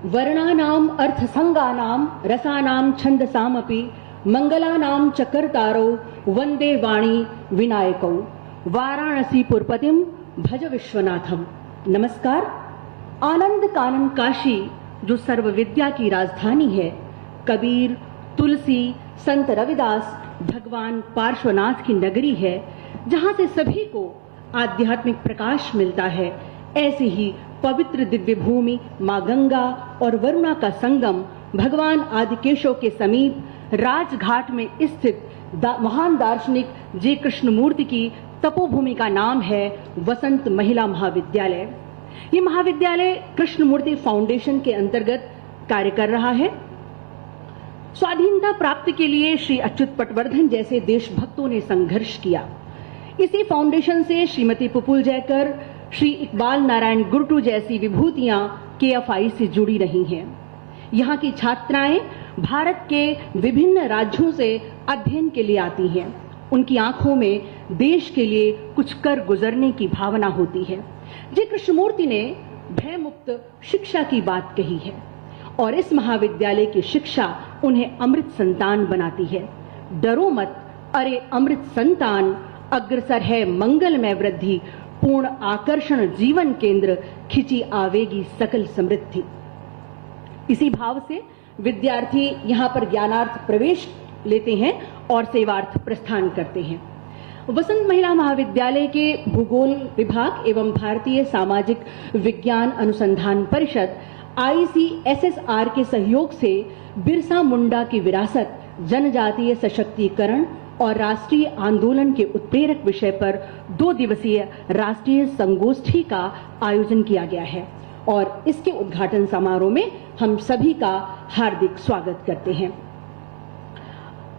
वर्णानाम अर्थसंगानाम रसानाम छंदसामपि मंगलानाम चकर्तारो वंदे वाणी विनायकौ वाराणसी पुरपतिम भज विश्वनाथम। नमस्कार। आनंद कानन काशी जो सर्व विद्या की राजधानी है, कबीर, तुलसी, संत रविदास, भगवान पार्श्वनाथ की नगरी है, जहां से सभी को आध्यात्मिक प्रकाश मिलता है, ऐसे ही पवित्र दिव्य भूमि मां गंगा और वरुणा का संगम भगवान आदिकेशव के समीप राजघाट में स्थित महान दार्शनिक जे कृष्णमूर्ति की तपोभूमि का नाम है वसंत महिला महाविद्यालय। ये महाविद्यालय कृष्णमूर्ति फाउंडेशन के अंतर्गत कार्य कर रहा है। स्वाधीनता प्राप्ति के लिए श्री अच्युत पटवर्धन जैसे देशभक्तों ने संघर्ष किया। इसी फाउंडेशन से श्रीमती पुपुल जयकर, श्री इकबाल नारायण गुर्टू जैसी विभूतियां KFI से जुड़ी रही हैं। यहाँ की छात्राएं भारत के विभिन्न राज्यों से अध्ययन के लिए आती हैं। उनकी आंखों में देश के लिए कुछ कर गुजरने की भावना होती है। जी कृष्णमूर्ति ने भयमुक्त शिक्षा की बात कही है और इस महाविद्यालय की शिक्षा उन्हें अमृत संतान बनाती है। डरो मत, अरे अमृत संतान, अग्रसर है मंगलमय वृद्धि, पूर्ण आकर्षण जीवन केंद्र, खिंची आवेगी सकल समृद्धि। इसी भाव से विद्यार्थी यहाँ पर ज्ञानार्थ प्रवेश लेते हैं और सेवार्थ प्रस्थान करते हैं। वसंत महिला महाविद्यालय के भूगोल विभाग एवं भारतीय सामाजिक विज्ञान अनुसंधान परिषद ICSSR के सहयोग से बिरसा मुंडा की विरासत, जनजातीय सशक्तिकरण और राष्ट्रीय आंदोलन के उत्प्रेरक विषय पर 2 दिवसीय राष्ट्रीय संगोष्ठी का आयोजन किया गया है और इसके उद्घाटन समारोह में हम सभी का हार्दिक स्वागत करते हैं।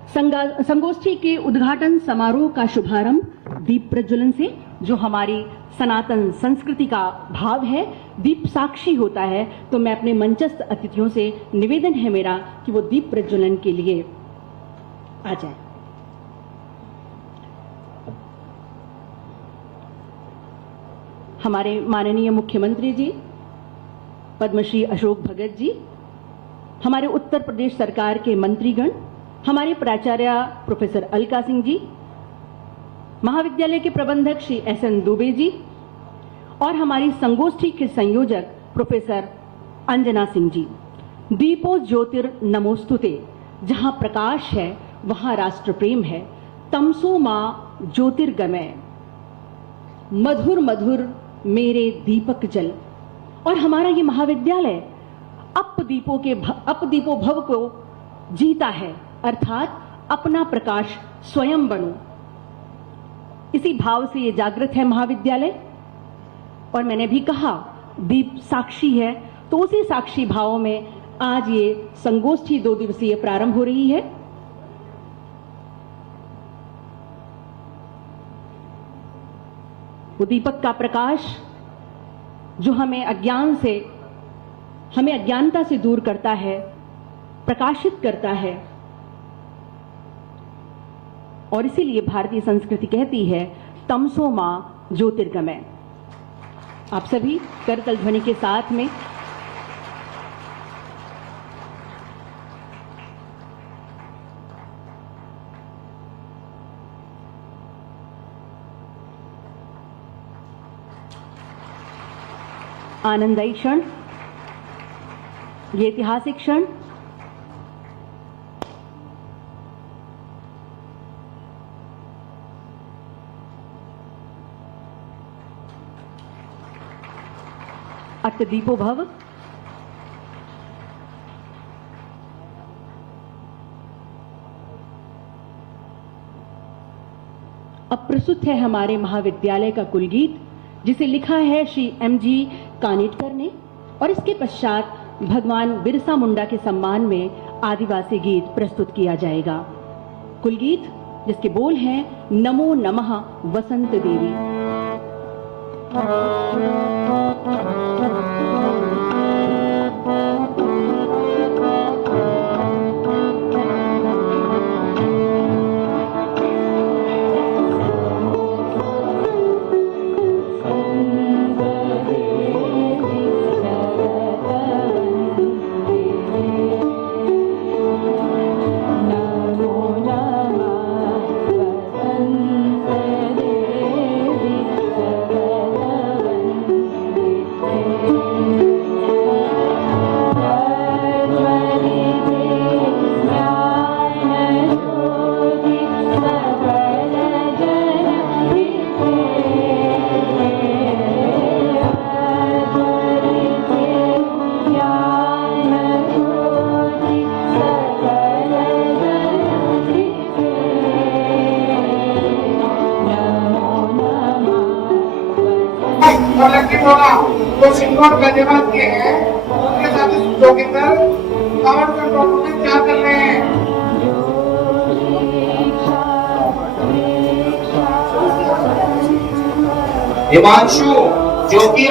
संगोष्ठी के उद्घाटन समारोह का शुभारंभ दीप प्रज्वलन से, जो हमारी सनातन संस्कृति का भाव है, दीप साक्षी होता है। तो मैं अपने मंचस्थ अतिथियों से निवेदन है मेरा कि वो दीप प्रज्वलन के लिए आ जाए। हमारे माननीय मुख्यमंत्री जी पद्मश्री अशोक भगत जी, हमारे उत्तर प्रदेश सरकार के मंत्रीगण, हमारे प्राचार्य प्रोफेसर अलका सिंह जी, महाविद्यालय के प्रबंधक श्री SN दुबे जी और हमारी संगोष्ठी के संयोजक प्रोफेसर अंजना सिंह जी। दीपो ज्योतिर नमोस्तुते, जहां प्रकाश है वहां राष्ट्र प्रेम है। तमसो मां ज्योतिर्गमय, मधुर मधुर मेरे दीपक जल। और हमारा ये महाविद्यालय अपदीपो भव को जीता है, अर्थात अपना प्रकाश स्वयं बनो। इसी भाव से ये जागृत है महाविद्यालय। और मैंने भी कहा दीप साक्षी है, तो उसी साक्षी भाव में आज ये संगोष्ठी 2 दिवसीय प्रारंभ हो रही है। वो दीपक का प्रकाश जो हमें अज्ञानता से दूर करता है, प्रकाशित करता है। और इसीलिए भारतीय संस्कृति कहती है तमसो मां ज्योतिर्गमय। आप सभी करतल ध्वनि के साथ में आनंदायी क्षण, ये ऐतिहासिक क्षण अत दीपो भव। अब प्रस्तुत है हमारे महाविद्यालय का कुलगीत, जिसे लिखा है श्री MG कानिटकर ने, और इसके पश्चात भगवान बिरसा मुंडा के सम्मान में आदिवासी गीत प्रस्तुत किया जाएगा। कुलगीत जिसके बोल हैं नमो नमः वसंत देवी। कलेक्टिव होगा तो सिंगोट गजेबाज के हैं उनके साथ जोगिंदर कावड़ कंट्रोल में क्या कर रहे हैं। हिमांशु जो कि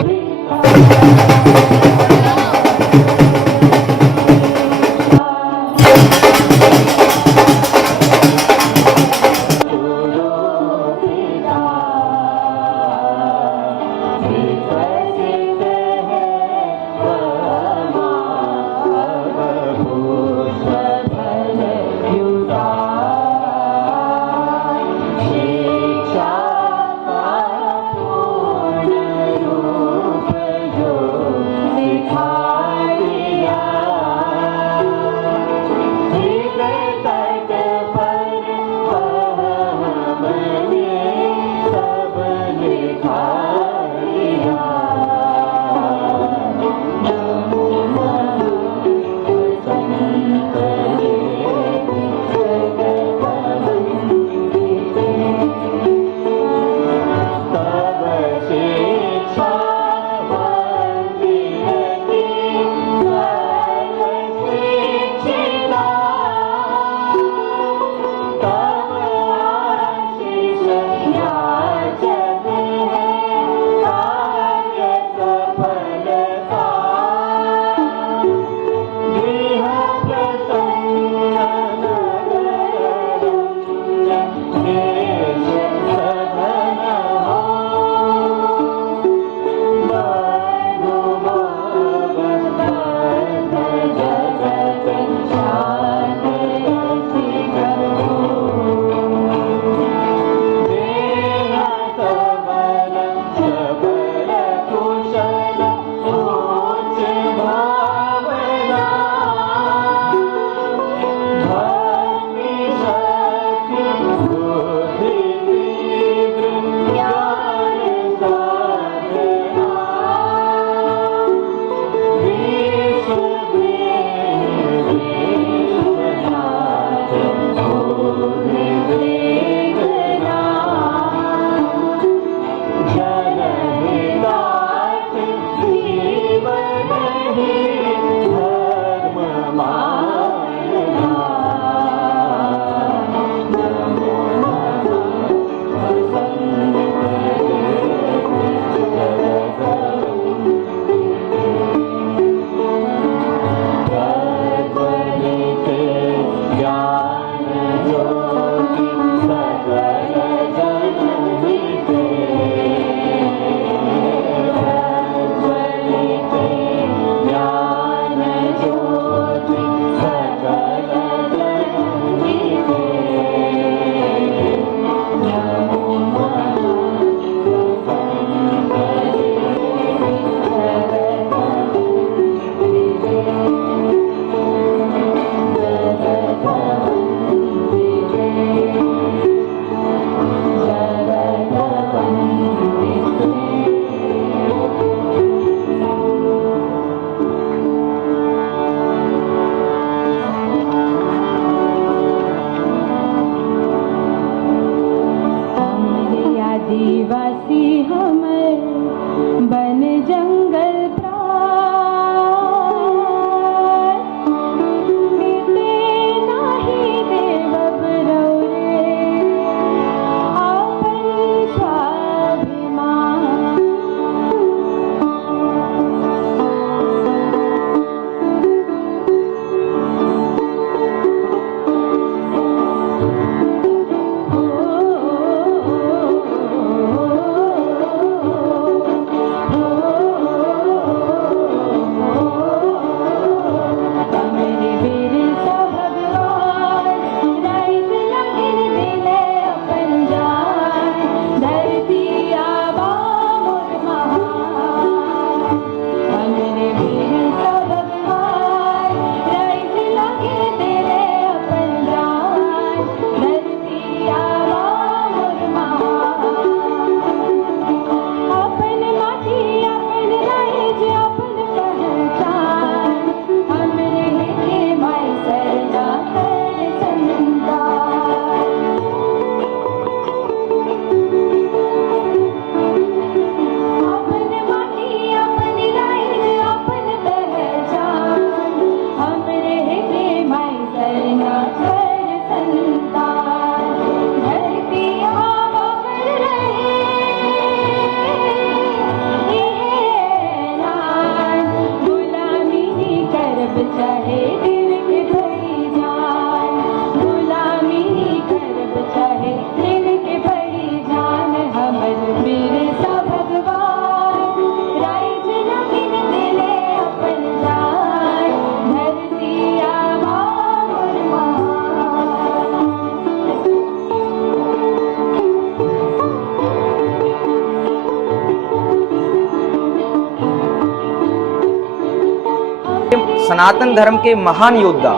सनातन धर्म के महान योद्धा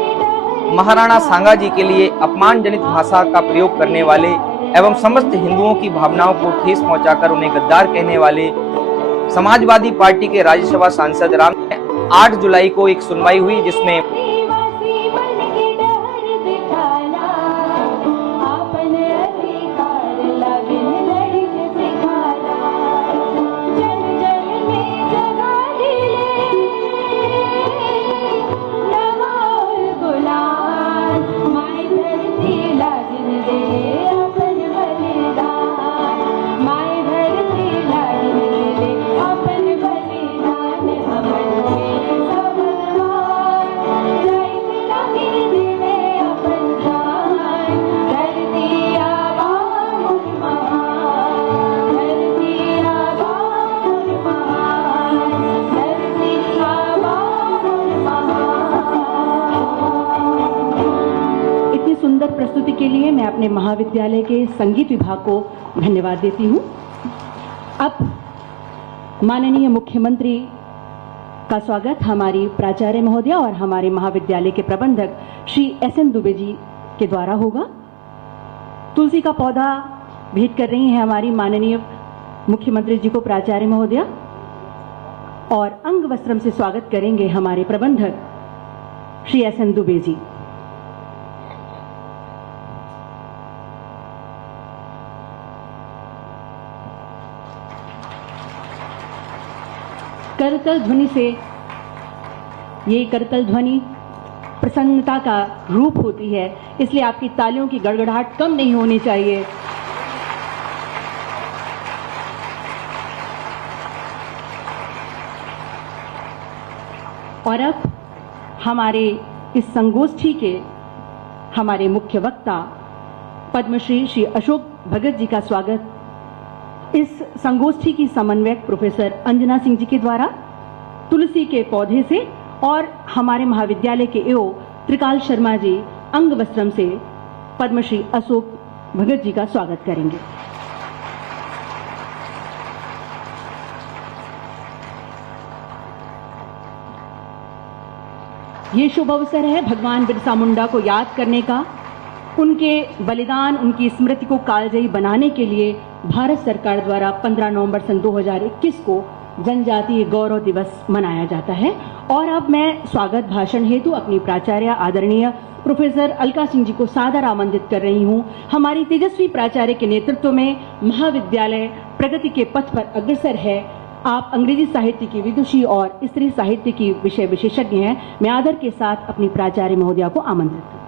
महाराणा सांगा जी के लिए अपमानजनित भाषा का प्रयोग करने वाले एवं समस्त हिंदुओं की भावनाओं को ठेस पहुंचाकर उन्हें गद्दार कहने वाले समाजवादी पार्टी के राज्यसभा सांसद राम 8 जुलाई को एक सुनवाई हुई, जिसमें सुंदर प्रस्तुति के लिए मैं अपने महाविद्यालय के संगीत विभाग को धन्यवाद देती हूं। अब माननीय मुख्यमंत्री का स्वागत हमारी प्राचार्य महोदया और हमारे महाविद्यालय के प्रबंधक श्री SN दुबे जी के द्वारा होगा। तुलसी का पौधा भेंट कर रही हैं हमारी माननीय मुख्यमंत्री जी को प्राचार्य महोदया, और अंग वस्त्रम से स्वागत करेंगे हमारे प्रबंधक श्री SN दुबे जी। करतल ध्वनि से, ये करतल ध्वनि प्रसन्नता का रूप होती है, इसलिए आपकी तालियों की गड़गड़ाहट कम नहीं होनी चाहिए। और अब हमारे इस संगोष्ठी के हमारे मुख्य वक्ता पद्मश्री श्री अशोक भगत जी का स्वागत इस संगोष्ठी की समन्वयक प्रोफेसर अंजना सिंह जी के द्वारा तुलसी के पौधे से, और हमारे महाविद्यालय के एओ त्रिकाल शर्मा जी अंग वस्त्रम से पद्मश्री अशोक भगत जी का स्वागत करेंगे। ये शुभ अवसर है भगवान बिरसा मुंडा को याद करने का, उनके बलिदान, उनकी स्मृति को कालजयी बनाने के लिए भारत सरकार द्वारा 15 नवंबर सन 2021 को जनजातीय गौरव दिवस मनाया जाता है। और अब मैं स्वागत भाषण हेतु अपनी प्राचार्य आदरणीय प्रोफेसर अलका सिंह जी को सादर आमंत्रित कर रही हूं। हमारी तेजस्वी प्राचार्य के नेतृत्व में महाविद्यालय प्रगति के पथ पर अग्रसर है। आप अंग्रेजी साहित्य की विदुषी और स्त्री साहित्य की विषय विशेषज्ञ हैं। मैं आदर के साथ अपनी प्राचार्य महोदया को आमंत्रित करती हूं।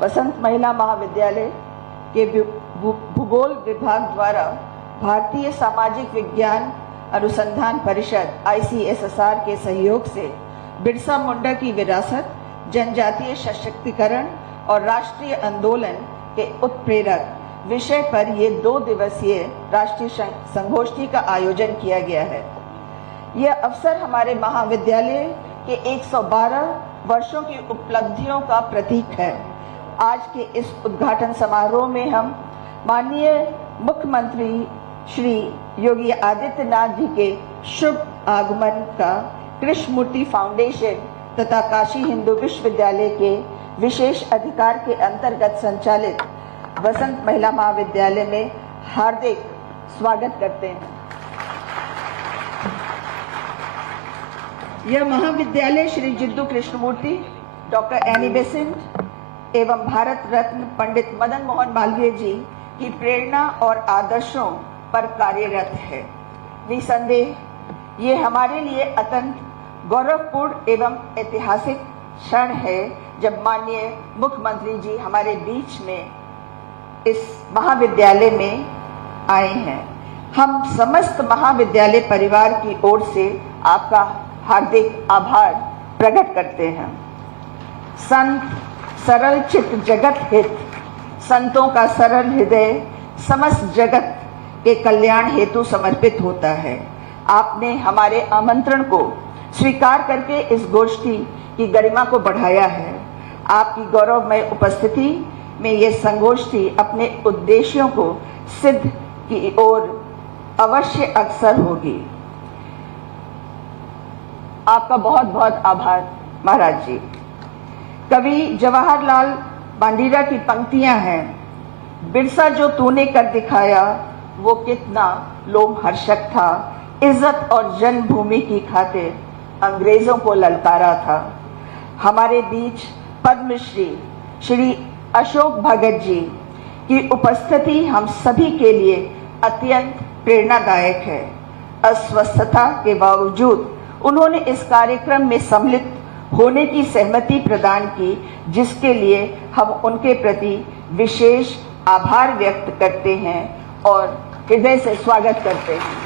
बसंत महिला महाविद्यालय के भूगोल विभाग द्वारा भारतीय सामाजिक विज्ञान अनुसंधान परिषद ICSSR के सहयोग से बिरसा मुंडा की विरासत, जनजातीय सशक्तिकरण और राष्ट्रीय आंदोलन के उत्प्रेरक विषय पर ये 2 दिवसीय राष्ट्रीय संगोष्ठी का आयोजन किया गया है। यह अवसर हमारे महाविद्यालय के 112 वर्षों की उपलब्धियों का प्रतीक है। आज के इस उद्घाटन समारोह में हम माननीय मुख्यमंत्री श्री योगी आदित्यनाथ जी के शुभ आगमन का कृष्णमूर्ति फाउंडेशन तथा काशी हिंदू विश्वविद्यालय के विशेष अधिकार के अंतर्गत संचालित बसंत महिला महाविद्यालय में हार्दिक स्वागत करते हैं। यह महाविद्यालय Shri Jiddu Krishnamurti, doctor Annie Besant एवं भारत रत्न पंडित मदन मोहन मालवीय जी की प्रेरणा और आदर्शों पर कार्यरत है। निसंदेह ये हमारे लिए अत्यंत गौरवपूर्ण एवं ऐतिहासिक क्षण है जब माननीय मुख्यमंत्री जी हमारे बीच में इस महाविद्यालय में आए हैं। हम समस्त महाविद्यालय परिवार की ओर से आपका हार्दिक आभार प्रकट करते हैं। संत सरल चित्त जगत हित, संतों का सरल हृदय समस्त जगत के कल्याण हेतु समर्पित होता है। आपने हमारे आमंत्रण को स्वीकार करके इस गोष्ठी की गरिमा को बढ़ाया है। आपकी गौरवमय उपस्थिति में यह संगोष्ठी अपने उद्देश्यों को सिद्ध की ओर अवश्य अक्सर होगी। आपका बहुत बहुत आभार महाराज जी। कवि जवाहरलाल बांडीरा की पंक्तियां हैं, बिरसा जो तूने कर दिखाया वो कितना लोमहर्षक था, इज्जत और जन्मभूमि की खातिर अंग्रेजों को ललकारा था। हमारे बीच पद्मश्री श्री अशोक भगत जी की उपस्थिति हम सभी के लिए अत्यंत प्रेरणादायक है। अस्वस्थता के बावजूद उन्होंने इस कार्यक्रम में सम्मिलित होने की सहमति प्रदान की, जिसके लिए हम उनके प्रति विशेष आभार व्यक्त करते हैं और हृदय से स्वागत करते हैं।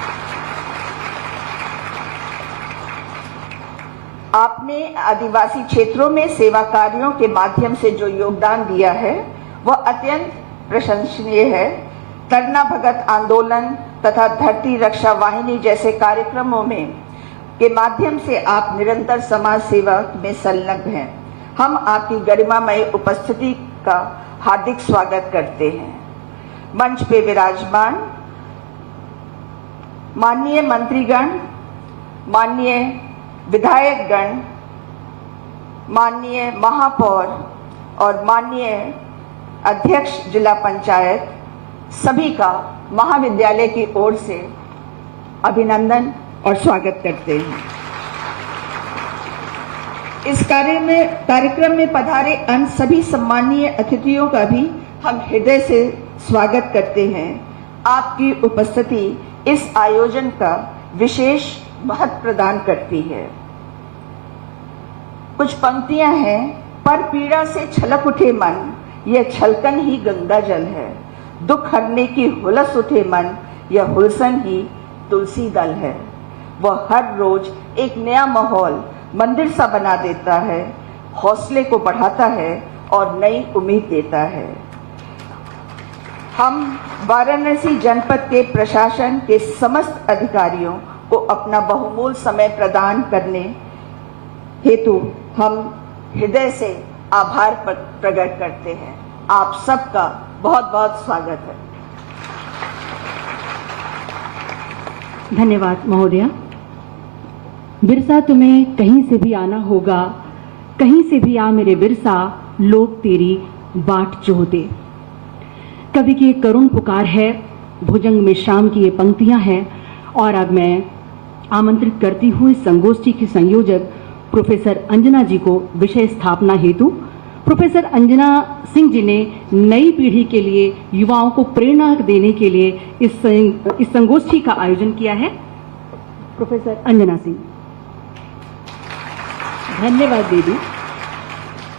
आपने आदिवासी क्षेत्रों में सेवा कार्यों के माध्यम से जो योगदान दिया है वह अत्यंत प्रशंसनीय है। तरना भगत आंदोलन तथा धरती रक्षा वाहिनी जैसे कार्यक्रमों में के माध्यम से आप निरंतर समाज सेवा में संलग्न हैं। हम आपकी गरिमामय उपस्थिति का हार्दिक स्वागत करते हैं। मंच पे विराजमान माननीय मंत्रीगण, माननीय विधायकगण, माननीय महापौर और माननीय अध्यक्ष जिला पंचायत, सभी का महाविद्यालय की ओर से अभिनंदन और स्वागत करते हैं। इस कार्यक्रम में पधारे अन्य सभी सम्मानीय अतिथियों का भी हम हृदय से स्वागत करते हैं। आपकी उपस्थिति इस आयोजन का विशेष महत्व प्रदान करती है। कुछ पंक्तियां हैं, पर पीड़ा से छलक उठे मन, यह छलकन ही गंगा जल है। दुख हरने की हुलस उठे मन, यह हुलसन ही तुलसी दल है। वह हर रोज एक नया माहौल मंदिर सा बना देता है, हौसले को बढ़ाता है और नई उम्मीद देता है। हम वाराणसी जनपद के प्रशासन के समस्त अधिकारियों को अपना बहुमूल्य समय प्रदान करने हेतु हम हृदय से आभार प्रकट करते हैं। आप सबका बहुत बहुत स्वागत है। धन्यवाद महोदया। बिरसा तुम्हें कहीं से भी आना होगा, कहीं से भी आ मेरे बिरसा, लोग तेरी बाट जोहते। कवि की एक करुण पुकार है, भुजंग मिश्राम की ये पंक्तियां हैं। और अब मैं आमंत्रित करती हूँ इस संगोष्ठी की संयोजक प्रोफेसर अंजना जी को विषय स्थापना हेतु। प्रोफेसर अंजना सिंह जी ने नई पीढ़ी के लिए, युवाओं को प्रेरणा देने के लिए इस संगोष्ठी का आयोजन किया है। प्रोफेसर अंजना सिंह। धन्यवाद दीदी।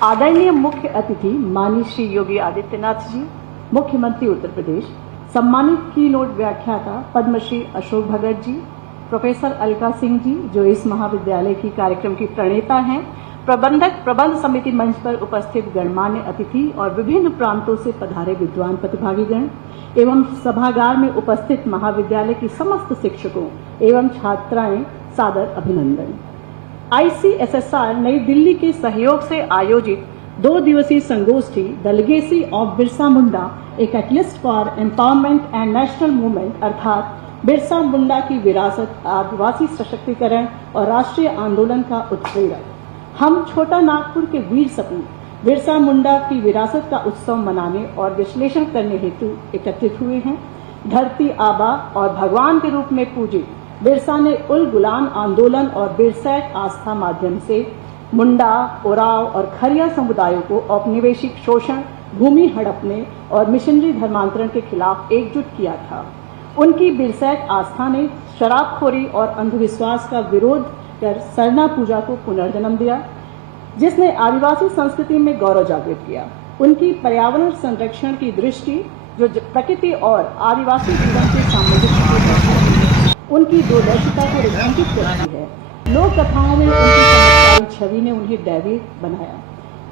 आदरणीय मुख्य अतिथि माननीय श्री योगी आदित्यनाथ जी, मुख्यमंत्री उत्तर प्रदेश, सम्मानित की नोट व्याख्याता पद्मश्री अशोक भगत जी, प्रोफेसर अलका सिंह जी जो इस महाविद्यालय की कार्यक्रम की प्रणेता हैं, प्रबंधक, प्रबंध समिति मंच पर उपस्थित गणमान्य अतिथि और विभिन्न प्रांतों से पधारे विद्वान प्रतिभागीगण एवं सभागार में उपस्थित महाविद्यालय की समस्त शिक्षकों एवं छात्राएं, सादर अभिनंदन। ICSSR नई दिल्ली के सहयोग से आयोजित 2 दिवसीय संगोष्ठी the legacy of Birsa Munda, a catalyst for empowerment and national movement, अर्थात बिरसा मुंडा की विरासत, आदिवासी सशक्तिकरण और राष्ट्रीय आंदोलन का उत्प्रेरक। हम छोटा नागपुर के वीर सपूत बिरसा मुंडा की विरासत का उत्सव मनाने और विश्लेषण करने हेतु एकत्रित हुए हैं। धरती आबा और भगवान के रूप में पूजित बिरसा ने उल गुलान आंदोलन और बिरसैट आस्था माध्यम से मुंडा, ओराव और खरिया समुदायों को औपनिवेशिक शोषण, भूमि हड़पने और मिशनरी धर्मांतरण के खिलाफ एकजुट किया था। उनकी बिरसैट आस्था ने शराबखोरी और अंधविश्वास का विरोध कर सरना पूजा को पुनर्जन्म दिया, जिसने आदिवासी संस्कृति में गौरव जागृत किया। उनकी पर्यावरण संरक्षण की दृष्टि जो प्रकृति और आदिवासी जीवन के सामूहिक, उनकी दूरदर्शिता को रेखांकित करती है। लोक कथाओं में उनकी चमत्कारी छवि ने उन्हें दैवीय बनाया।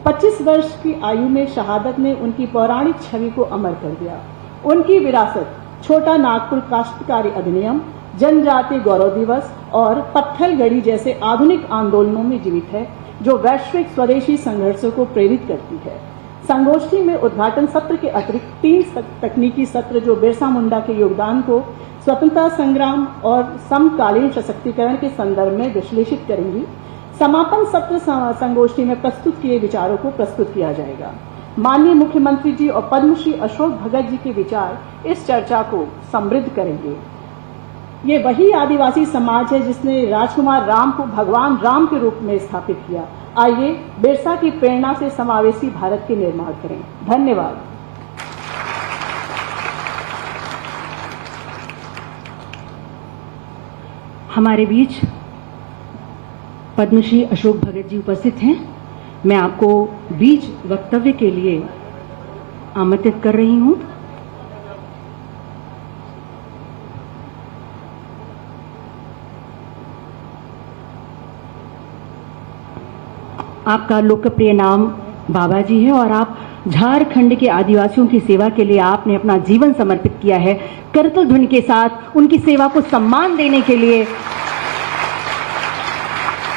25 वर्ष की आयु में शहादत ने उनकी पौराणिक छवि को अमर कर दिया। उनकी विरासत छोटा नागपुर काश्तकारी अधिनियम, जनजातीय गौरव दिवस और पत्थलगड़ी जैसे आधुनिक आंदोलनों में जीवित है, जो वैश्विक स्वदेशी संघर्षों को प्रेरित करती है। संगोष्ठी में उद्घाटन सत्र के अतिरिक्त 3 तकनीकी सत्र जो बिरसा मुंडा के योगदान को स्वतंत्रता संग्राम और समकालीन सशक्तिकरण के संदर्भ में विश्लेषित करेंगी। समापन सत्र संगोष्ठी में प्रस्तुत किए विचारों को प्रस्तुत किया जाएगा। माननीय मुख्यमंत्री जी और पद्मश्री अशोक भगत जी के विचार इस चर्चा को समृद्ध करेंगे। ये वही आदिवासी समाज है जिसने राजकुमार राम को भगवान राम के रूप में स्थापित किया। आइए बिरसा की प्रेरणा से समावेशी भारत के निर्माण करें। धन्यवाद। हमारे बीच पद्मश्री अशोक भगत जी उपस्थित हैं। मैं आपको बीच वक्तव्य के लिए आमंत्रित कर रही हूं। आपका लोकप्रिय नाम बाबा जी है और आप झारखंड के आदिवासियों की सेवा के लिए आपने अपना जीवन समर्पित किया है। करतल ध्वनि के साथ उनकी सेवा को सम्मान देने के लिए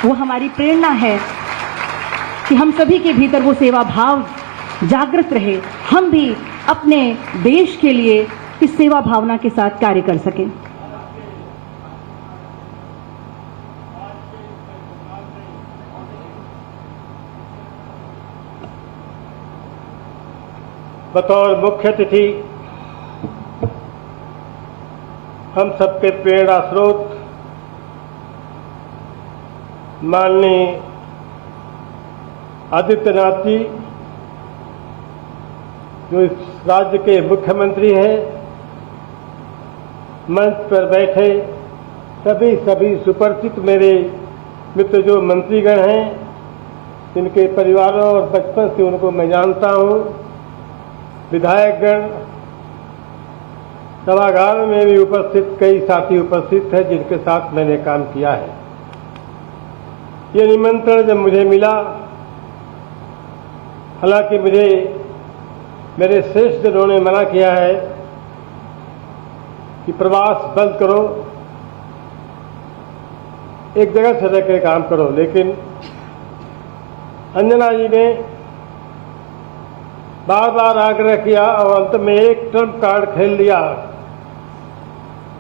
वो हमारी प्रेरणा है कि हम सभी के भीतर वो सेवा भाव जागृत रहे, हम भी अपने देश के लिए इस सेवा भावना के साथ कार्य कर सकें। बतौर मुख्य अतिथि हम सबके प्रेरणा स्रोत माननीय आदित्यनाथ जी, जो इस राज्य के मुख्यमंत्री हैं, मंच पर बैठे सभी सुपरिचित मेरे मित्र जो मंत्रीगण हैं, जिनके परिवारों और बचपन से उनको मैं जानता हूं, विधायकगण, सभागार में भी उपस्थित कई साथी उपस्थित हैं जिनके साथ मैंने काम किया है। ये निमंत्रण जब मुझे मिला, हालांकि मुझे मेरे श्रेष्ठ जनों ने मना किया है कि प्रवास बंद करो, एक जगह से रहकर काम करो, लेकिन अंजना जी ने बार बार आग्रह किया और अंत में एक ट्रम्प कार्ड खेल लिया।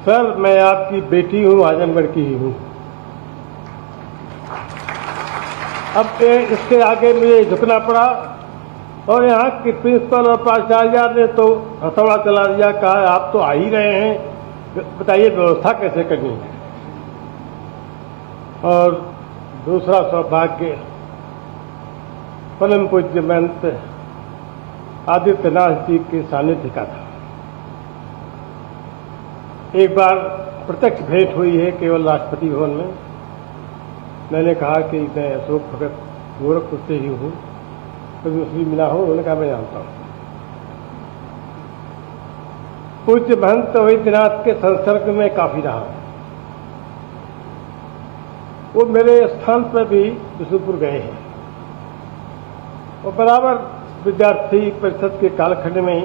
सर, मैं आपकी बेटी हूं, आजमगढ़ की ही हूं। अब इसके आगे मुझे झुकना पड़ा और यहाँ के प्रिंसिपल और प्राचार्य ने तो हथौड़ा चला दिया, कहा आप तो आ ही रहे हैं, बताइए व्यवस्था कैसे करनी है। और दूसरा सौभाग्य परम पूज्य महंत आदित्यनाथ जी के सानिध्य का था। एक बार प्रत्यक्ष भेंट हुई है केवल राष्ट्रपति भवन में। मैंने कहा कि मैं अशोक भगत गोरखपुर से ही हूँ, कभी उससे मिला हूँ? उन्होंने कहा मैं जानता हूँ। पूज्य महंत आदित्यनाथ के संसर्ग में काफी रहा। वो मेरे स्थान पर भी बिशुनपुर गए हैं और बराबर विद्यार्थी परिषद के कालखंड में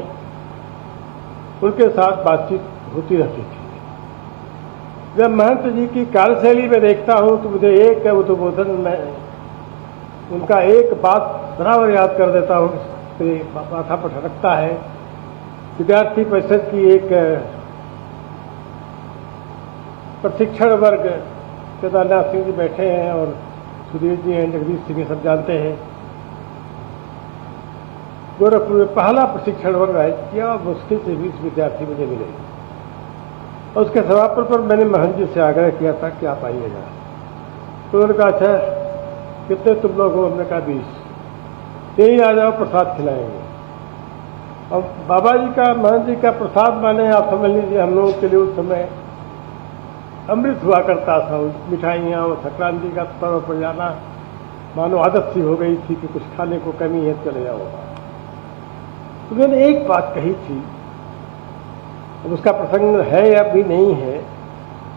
उनके साथ बातचीत होती रहती थी। जब महंत जी की कार्यशैली में देखता हूं तो मुझे एक उद्बोधन में उनका एक बात बराबर याद कर देता हूं, माथा पर ठनकता है। विद्यार्थी परिषद की एक प्रशिक्षण वर्ग, केदारनाथ सिंह जी बैठे हैं और सुधीर जी हैं, जगदीश सिंह, सब जानते हैं। गोरखपुर में पहला प्रशिक्षण वर्ग आयोजित किया, मुश्किल से 20 विद्यार्थी मुझे मिले और उसके समापन पर मैंने महंत जी से आग्रह किया था कि आप आइएगा। तो उन्होंने कहा अच्छा कितने तुम लोग हो? हमने कहा 20। यही आ जाओ, प्रसाद खिलाएंगे। और बाबा जी का, महंत जी का प्रसाद माने आप समझ लीजिए हम लोगों के लिए उस समय अमृत हुआ करता था। मिठाइयाँ और संक्रांति का पर्व पर जाना मानो आदत सी हो गई थी कि कुछ खाने को कमी है, चले जाओ। तो मैंने एक बात कही थी, अब उसका प्रसंग है या भी नहीं है।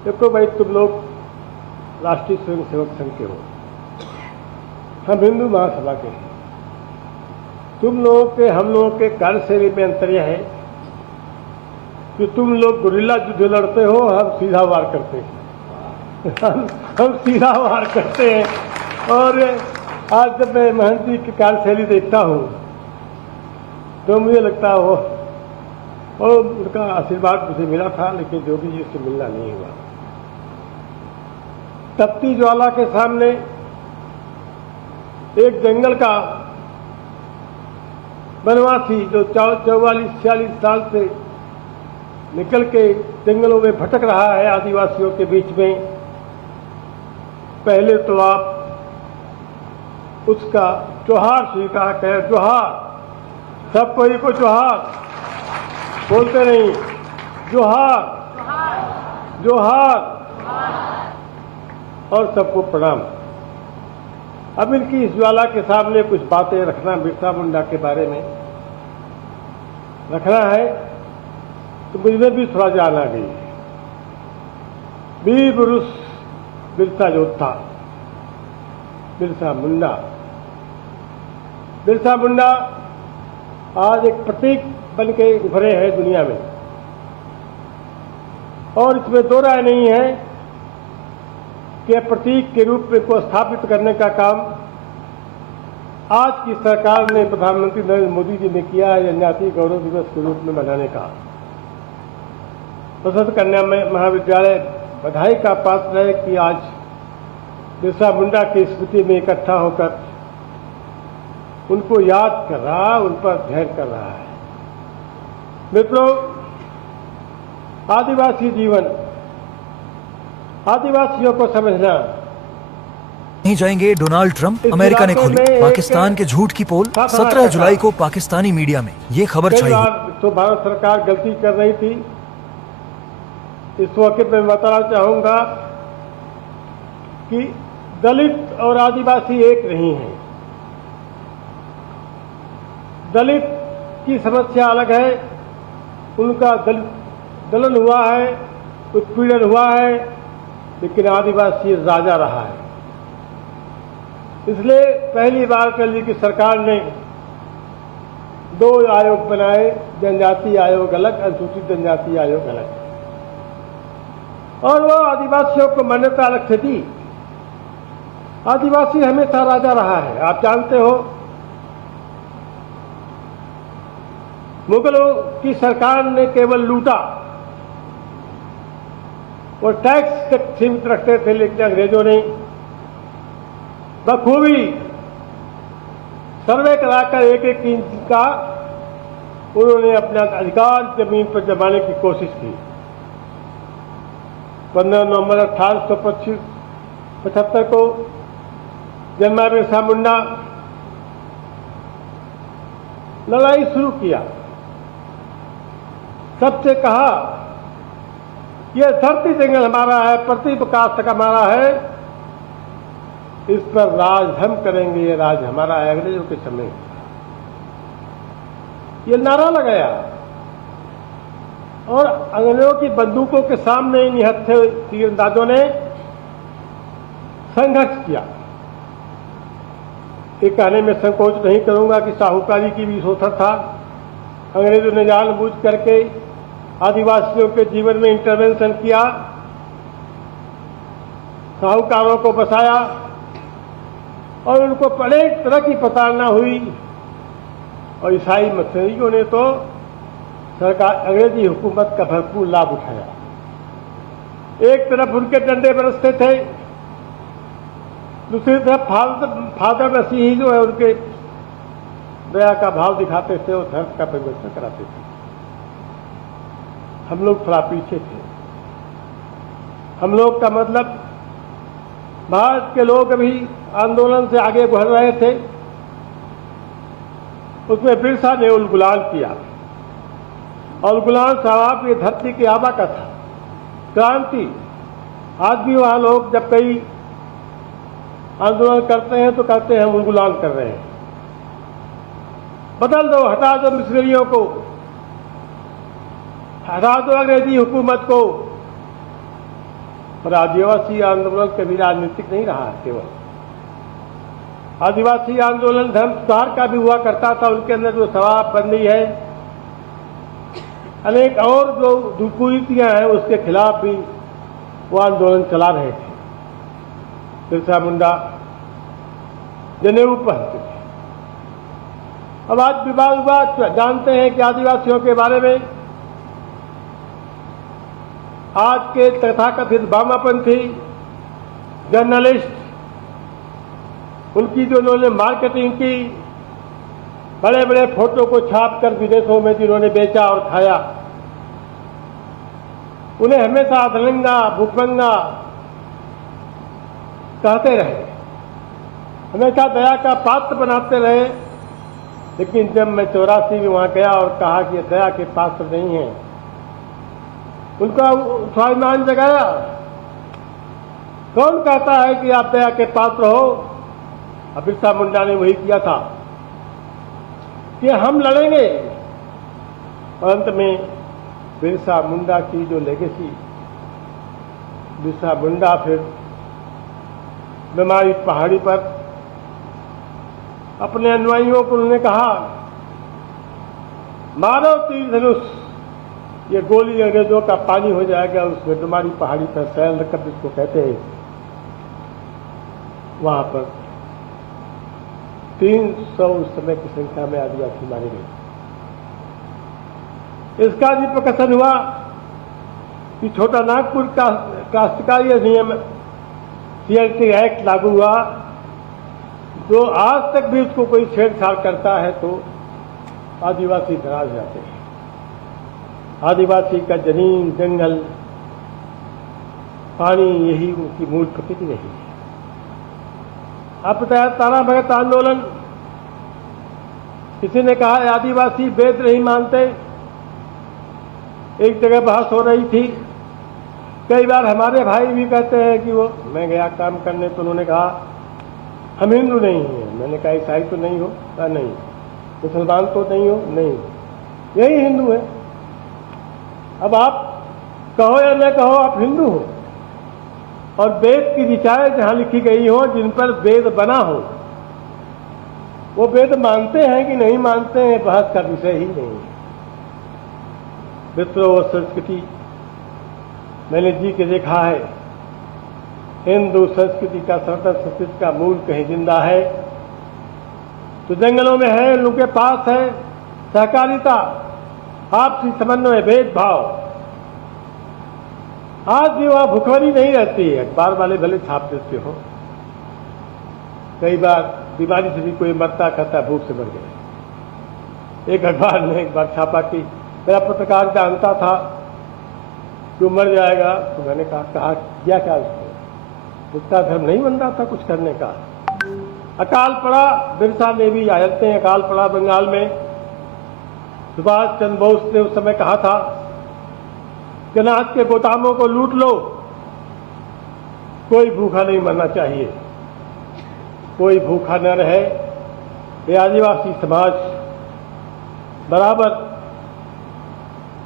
देखो भाई, तुम लोग राष्ट्रीय स्वयंसेवक संघ के हो, हम हिंदू महासभा के हैं। तुम लोगों के, हम लोगों के कार्यशैली में अंतर यह है कि तुम लोग गुरिल्ला युद्ध लड़ते हो, हम सीधा वार करते हैं। हम सीधा वार करते हैं। और आज जब मैं महंत जी की कार्यशैली देखता हूँ तो मुझे लगता है वो और उनका आशीर्वाद मुझे मिला था, लेकिन जोगी जी से मिलना नहीं हुआ। तपती ज्वाला के सामने एक जंगल का वनवासी जो 44-46 साल से निकल के जंगलों में भटक रहा है आदिवासियों के बीच में, पहले तो आप उसका जोहार स्वीकार करें। जोहार, सब कोई को जोहार बोलते नहीं, जोहार जोहार, और सबको प्रणाम। अब इनकी इस ज्वाला के सामने कुछ बातें रखना, बिरसा मुंडा के बारे में रखना है, तो मुझे भी थोड़ा जाना गई। वीर पुरुष बिरसा योद्धा बिरसा मुंडा। बिरसा मुंडा आज एक प्रतीक बन के उभरे हैं दुनिया में, और इसमें दो राय नहीं है कि प्रतीक के रूप में को स्थापित करने का काम आज की सरकार ने, प्रधानमंत्री नरेंद्र मोदी जी ने किया है जनजातीय गौरव दिवस के रूप में मनाने का। बसंत कन्या में महाविद्यालय बधाई का पात्र है कि आज बिरसा मुंडा की स्मृति में इकट्ठा होकर उनको याद कर रहा, उन पर ध्यान कर रहा है। मित्रों, आदिवासी जीवन, आदिवासियों को समझना। नहीं जाएंगे डोनाल्ड ट्रंप, अमेरिका ने खोली पाकिस्तान के झूठ की पोल। 17 जुलाई को पाकिस्तानी मीडिया में ये खबर छाई। तो भारत सरकार गलती कर रही थी। इस मौके पर मैं बताना चाहूंगा कि दलित और आदिवासी एक नहीं है। दलित की समस्या अलग है, उनका दलन हुआ है, उत्पीड़न हुआ है, लेकिन आदिवासी राजा रहा है। इसलिए पहली बार अटल जी की सरकार ने 2 आयोग बनाए, जनजाति आयोग अलग, अनुसूचित जनजाति आयोग अलग, और वो आदिवासियों को मान्यता अलग से दी। आदिवासी हमेशा राजा रहा है। आप जानते हो, मुगलों की सरकार ने केवल लूटा और टैक्स तक सीमित रखते थे, लेकिन अंग्रेजों ने बखूबी सर्वे कराकर एक इंच का उन्होंने अपना अधिकार जमीन पर जमाने की कोशिश की। 15 नवंबर 1875 को जन्मा बिरसा मुंडा लड़ाई शुरू किया। सबसे कहा यह धरती जंगल हमारा है, पृथ्वी प्रकाश तक हमारा है, इस पर राज हम करेंगे, ये राज हमारा है। अंग्रेजों के समय ये नारा लगाया और अंग्रेजों की बंदूकों के सामने इन हत्थे तीरंदाजों ने संघर्ष किया। ये कहने में संकोच नहीं करूंगा कि साहूकारी की भी शोषण था। अंग्रेजों ने जानबूझ करके आदिवासियों के जीवन में इंटरवेंशन किया, साहूकारों को बसाया और उनको अनेक तरह की प्रताड़ना हुई। और ईसाई मसीहियों ने तो सरकार अंग्रेजी हुकूमत का भरपूर लाभ उठाया। एक तरफ उनके डंडे बरसते थे, दूसरी तरफ फादर मसीही जो है उनके दया का भाव दिखाते थे और धर्म का परिवर्तन कराते थे। हम लोग थोड़ा पीछे थे। हम लोग का मतलब भारत के लोग अभी आंदोलन से आगे बढ़ रहे थे, उसमें बिरसा ने उलगुलान किया। और गुलाम साहब ये धरती की आबा का था, क्रांति। आज भी वहां लोग जब कई आंदोलन करते हैं तो कहते हैं हम उलगुलान कर रहे हैं। बदल दो, हटा दो मिशनरियों को, हटा दो अंग्रेजी हुकूमत को। पर आदिवासी आंदोलन कभी राजनीतिक नहीं रहा। केवल आदिवासी आंदोलन धर्म सुधार का भी हुआ करता था। उनके अंदर जो शराबबंदी है, अनेक और जो कुरीतियां हैं, उसके खिलाफ भी वो आंदोलन चला रहे थे। बिरसा मुंडा जनेऊ पहनते थे। अब आज विवाद जानते हैं कि आदिवासियों के बारे में आज के तथाकथित वामापंथी जर्नलिस्ट, उनकी जो उन्होंने मार्केटिंग की, बड़े बड़े फोटो को छाप कर विदेशों में जिन्होंने बेचा और खाया, उन्हें हमेशा अधरंगा भूखंगा कहते रहे, हमेशा दया का पात्र बनाते रहे। लेकिन जब मैं 84 में वहां गया और कहा कि ये दया के पात्र नहीं है, उनका स्वाभिमान जगाया। कौन कहता है कि आप दया के पात्र हो? बिरसा मुंडा ने वही किया था कि हम लड़ेंगे। अंत में बिरसा मुंडा की जो लेगेसी, बिरसा मुंडा फिर बीमारी पहाड़ी पर अपने अनुयायियों को उन्होंने कहा, मारो तीर धनुष, ये गोली अंग्रेजों का पानी हो जाएगा। उस बीमारी पहाड़ी पर सैल रकब जिसको कहते हैं, वहां पर 300 उस समय की संख्या में आदिवासी मारे गए। इसका भी प्रकसन हुआ कि छोटा नागपुर का काश्तकारी अधिनियम CLT एक्ट लागू हुआ, जो आज तक भी उसको कोई छेड़छाड़ करता है तो आदिवासी नाराज जाते हैं। आदिवासी का जमीन, जंगल, पानी, यही उनकी मूल प्रकृति रही है। आप बताया तारा भगत आंदोलन, किसी ने कहा आदिवासी वेद नहीं मानते। एक जगह बहस हो रही थी, कई बार हमारे भाई भी कहते हैं कि वो, मैं गया काम करने तो उन्होंने कहा हम हिंदू नहीं हैं। मैंने कहा ईसाई तो नहीं हो? नहीं। मुसलमान तो नहीं हो? नहीं, यही हिंदू है। अब आप कहो या न कहो, आप हिंदू हो, और वेद की ऋचाएं जहां लिखी गई हो, जिन पर वेद बना हो, वो वेद मानते हैं कि नहीं मानते हैं, बहस का विषय ही नहीं है। मित्रों, और संस्कृति मैंने जी के देखा है, हिंदू संस्कृति का, सनातन संस्कृति का मूल कहीं जिंदा है तो जंगलों में है, उनके पास है सहकारिता, आपसी समन्वय, भेदभाव। आज भी वहां भुखमरी नहीं रहती है। अखबार वाले भले छाप देते हो, कई बार बीमारी से भी कोई मरता कहता भूख से मर गए। एक अखबार ने एक बार छापा कि मेरा पत्रकार जानता था जो मर जाएगा, तो मैंने कहा किया क्या उसका धर्म नहीं बन रहा था कुछ करने का। अकाल पड़ा, बिरसा ने भी आयते हैं, अकाल पड़ा बंगाल में। सुभाष चंद्र बोस ने उस समय कहा था कि अनाज के गोदामों को लूट लो, कोई भूखा नहीं मरना चाहिए, कोई भूखा न रहे। ये आदिवासी समाज बराबर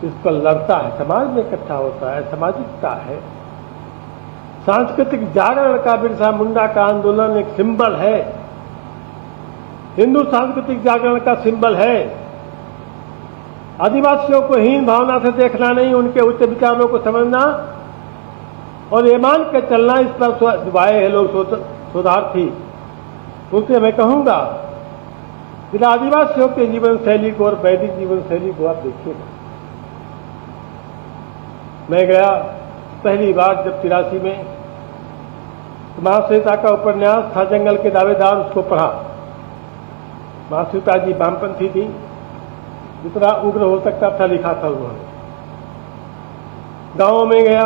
इस पर लड़ता है, समाज में इकट्ठा होता है, सामाजिकता है। सांस्कृतिक जागरण का बिरसा मुंडा का आंदोलन एक सिंबल है, हिंदू सांस्कृतिक जागरण का सिंबल है। आदिवासियों को हीन भावना से देखना नहीं, उनके उच्च विचारों को समझना और ये मान के चलना, इस पर दुआए हैं लोग शोधार्थी। उनसे मैं कहूंगा कि आदिवासियों के जीवन शैली को और वैदिक जीवन शैली को आप देखिएगा। मैं गया पहली बार जब 83 में, महाश्वेता का उपन्यास था जंगल के दावेदार, उसको पढ़ा। महाश्वेता जी वामपंथी थी, जितना उग्र हो सकता था लिखा था उन्होंने। गांव में गया,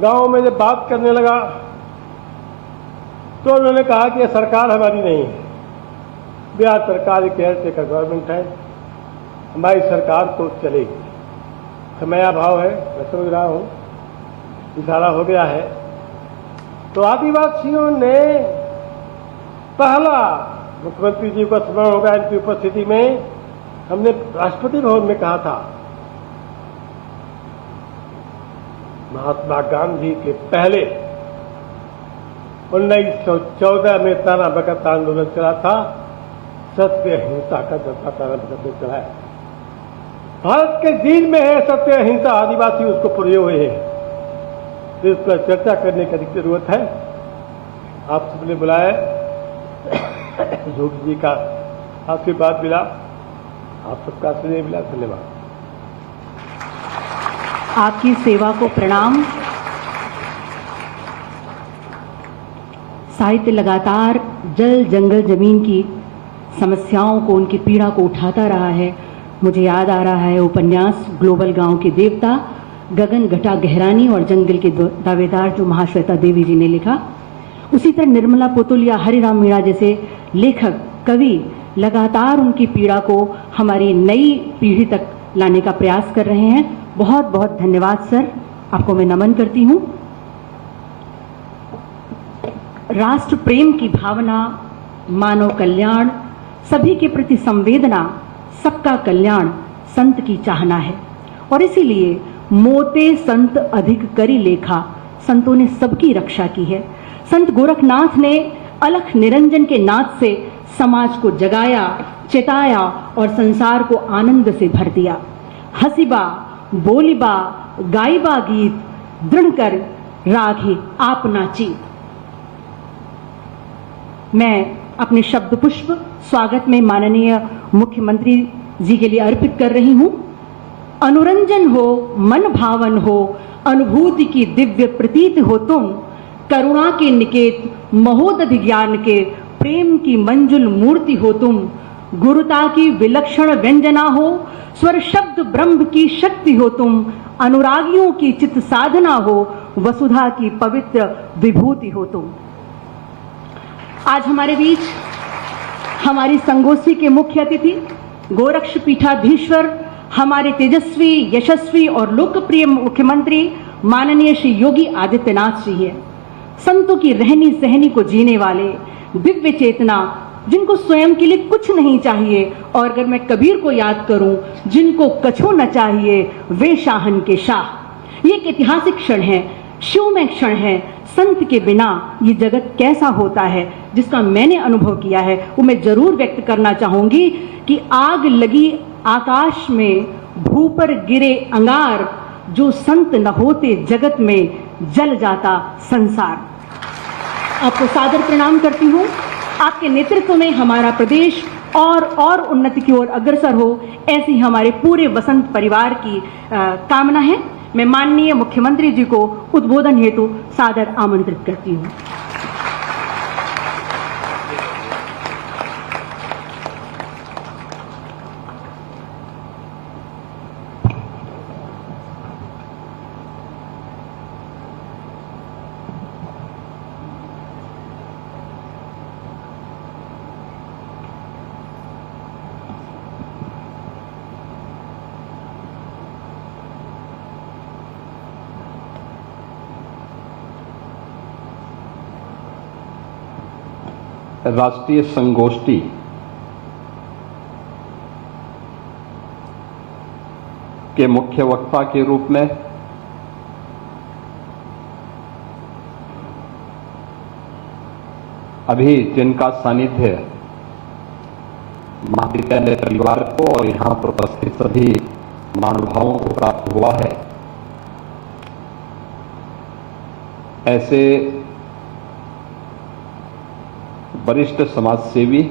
गांव में जब बात करने लगा तो उन्होंने कहा कि यह सरकार हमारी नहीं है, बिहार सरकार एक केयरटेकर गवर्नमेंट है, हमारी सरकार तो चलेगी। समया भाव है, मैं समझ रहा हूं, इशारा हो गया है। तो आदिवासियों ने पहला, मुख्यमंत्री जी का स्मरण होगा इनकी उपस्थिति में, हमने राष्ट्रपति भवन में कहा था महात्मा गांधी के पहले 1914 में ताना बकत आंदोलन चला था, सत्य अहिंसा का जनता ताना बकत में चला है। भारत के जीन में है सत्य अहिंसा, आदिवासी उसको पुरे हुए हैं। इस पर चर्चा करने की अधिक जरूरत है। आप सबने बुलाया, योगी जी का आशीर्वाद मिला, आप सबका आशीर्वाद मिला, धन्यवाद। आपकी सेवा को प्रणाम। साहित्य लगातार जल जंगल जमीन की समस्याओं को, उनकी पीड़ा को उठाता रहा है। मुझे याद आ रहा है उपन्यास ग्लोबल गांव के देवता, गगन घटा गहरानी और जंगल के दावेदार जो महाश्वेता देवी जी ने लिखा। उसी तरह निर्मला पुतुल या हरिराम मीणा जैसे लेखक कवि लगातार उनकी पीड़ा को हमारी नई पीढ़ी तक लाने का प्रयास कर रहे हैं। बहुत बहुत धन्यवाद सर, आपको मैं नमन करती हूँ। राष्ट्र प्रेम की भावना, मानव कल्याण, सभी के प्रति संवेदना, सबका कल्याण संत की चाहना है और इसीलिए मोते संत अधिक करी लेखा, संतों ने सबकी रक्षा की है। संत गोरखनाथ ने अलख निरंजन के नाद से समाज को जगाया, चेताया और संसार को आनंद से भर दिया। हसीबा, बोलीबा, गाईबा गीत, दृढ़ कर राघे आपना चीत। मैं अपने शब्द पुष्प स्वागत में माननीय मुख्यमंत्री जी के लिए अर्पित कर रही हूं। अनुरंजन हो, मन भावन हो, अनुभूति की दिव्य प्रतीत हो तुम, करुणा के निकेत, महोदधि ज्ञान के, प्रेम की मंजुल मूर्ति हो तुम, गुरुता की विलक्षण व्यंजना हो, स्वर शब्द ब्रह्म की शक्ति हो तुम, अनुरागियों की चित्त साधना हो, वसुधा की पवित्र विभूति हो तुम। आज हमारे बीच हमारी संगोष्ठी के मुख्य अतिथि गोरक्ष पीठाधीश्वर, हमारे तेजस्वी, यशस्वी और लोकप्रिय मुख्यमंत्री माननीय श्री योगी आदित्यनाथ जी हैं। संतों की रहनी सहनी को जीने वाले, दिव्य चेतना, जिनको स्वयं के लिए कुछ नहीं चाहिए, और अगर मैं कबीर को याद करूं, जिनको कछु न चाहिए वे शाहन के शाह। ये एक ऐतिहासिक क्षण है, शिवमय क्षण है। संत के बिना ये जगत कैसा होता है, जिसका मैंने अनुभव किया है, वो मैं जरूर व्यक्त करना चाहूंगी कि आग लगी आकाश में, भू पर गिरे अंगार, जो संत न होते जगत में जल जाता संसार। आपको सादर प्रणाम करती हूँ। आपके नेतृत्व में हमारा प्रदेश और उन्नति की ओर अग्रसर हो, ऐसी हमारे पूरे वसंत परिवार की कामना है। मैं माननीय मुख्यमंत्री जी को उद्बोधन हेतु सादर आमंत्रित करती हूँ। राष्ट्रीय संगोष्ठी के मुख्य वक्ता के रूप में अभी जिनका सानिध्य महाविद्यालय परिवार को और यहां पर उपस्थित सभी महानुभावों को प्राप्त हुआ है, ऐसे वरिष्ठ समाजसेवी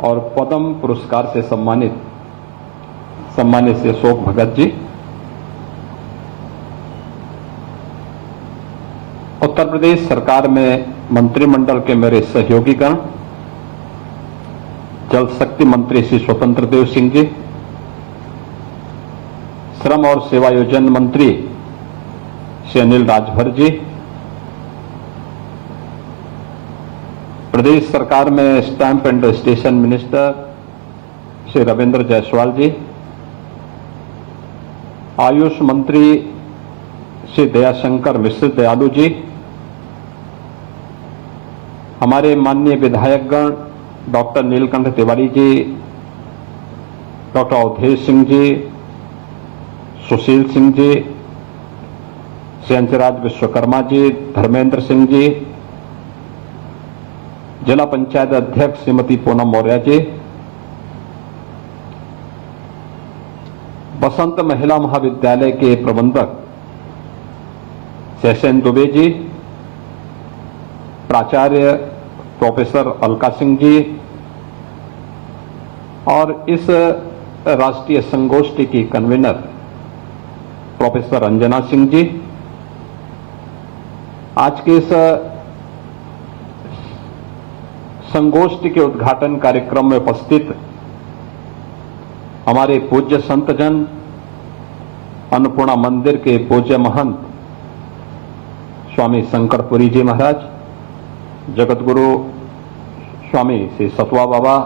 और पद्म पुरस्कार से सम्मानित श्री अशोक भगत जी, उत्तर प्रदेश सरकार में मंत्रिमंडल के मेरे सहयोगीगण, जल शक्ति मंत्री श्री स्वतंत्र देव सिंह जी, श्रम और सेवायोजन मंत्री श्री अनिल राजभर जी, प्रदेश सरकार में stamp and registration minister Shri Ravindra Jaiswal ji, Ayush मंत्री श्री दयाशंकर मिश्र दयालु जी, हमारे माननीय विधायकगण डॉक्टर नीलकंठ तिवारी जी, डॉक्टर अवधेश सिंह जी, सुशील सिंह जी, श्री अंशराज विश्वकर्मा जी, धर्मेंद्र सिंह जी, जिला पंचायत अध्यक्ष श्रीमती पूनम मौर्य जी, बसंत महिला महाविद्यालय के प्रबंधक शैशन दुबे जी, प्राचार्य प्रोफेसर अलका सिंह जी और इस राष्ट्रीय संगोष्ठी की कन्वीनर प्रोफेसर अंजना सिंह जी, आज के इस संगोष्ठी के उद्घाटन कार्यक्रम में उपस्थित हमारे पूज्य संतजन, अन्नपूर्णा मंदिर के पूज्य महंत स्वामी शंकरपुरी जी महाराज, जगतगुरु स्वामी श्री सतवा बाबा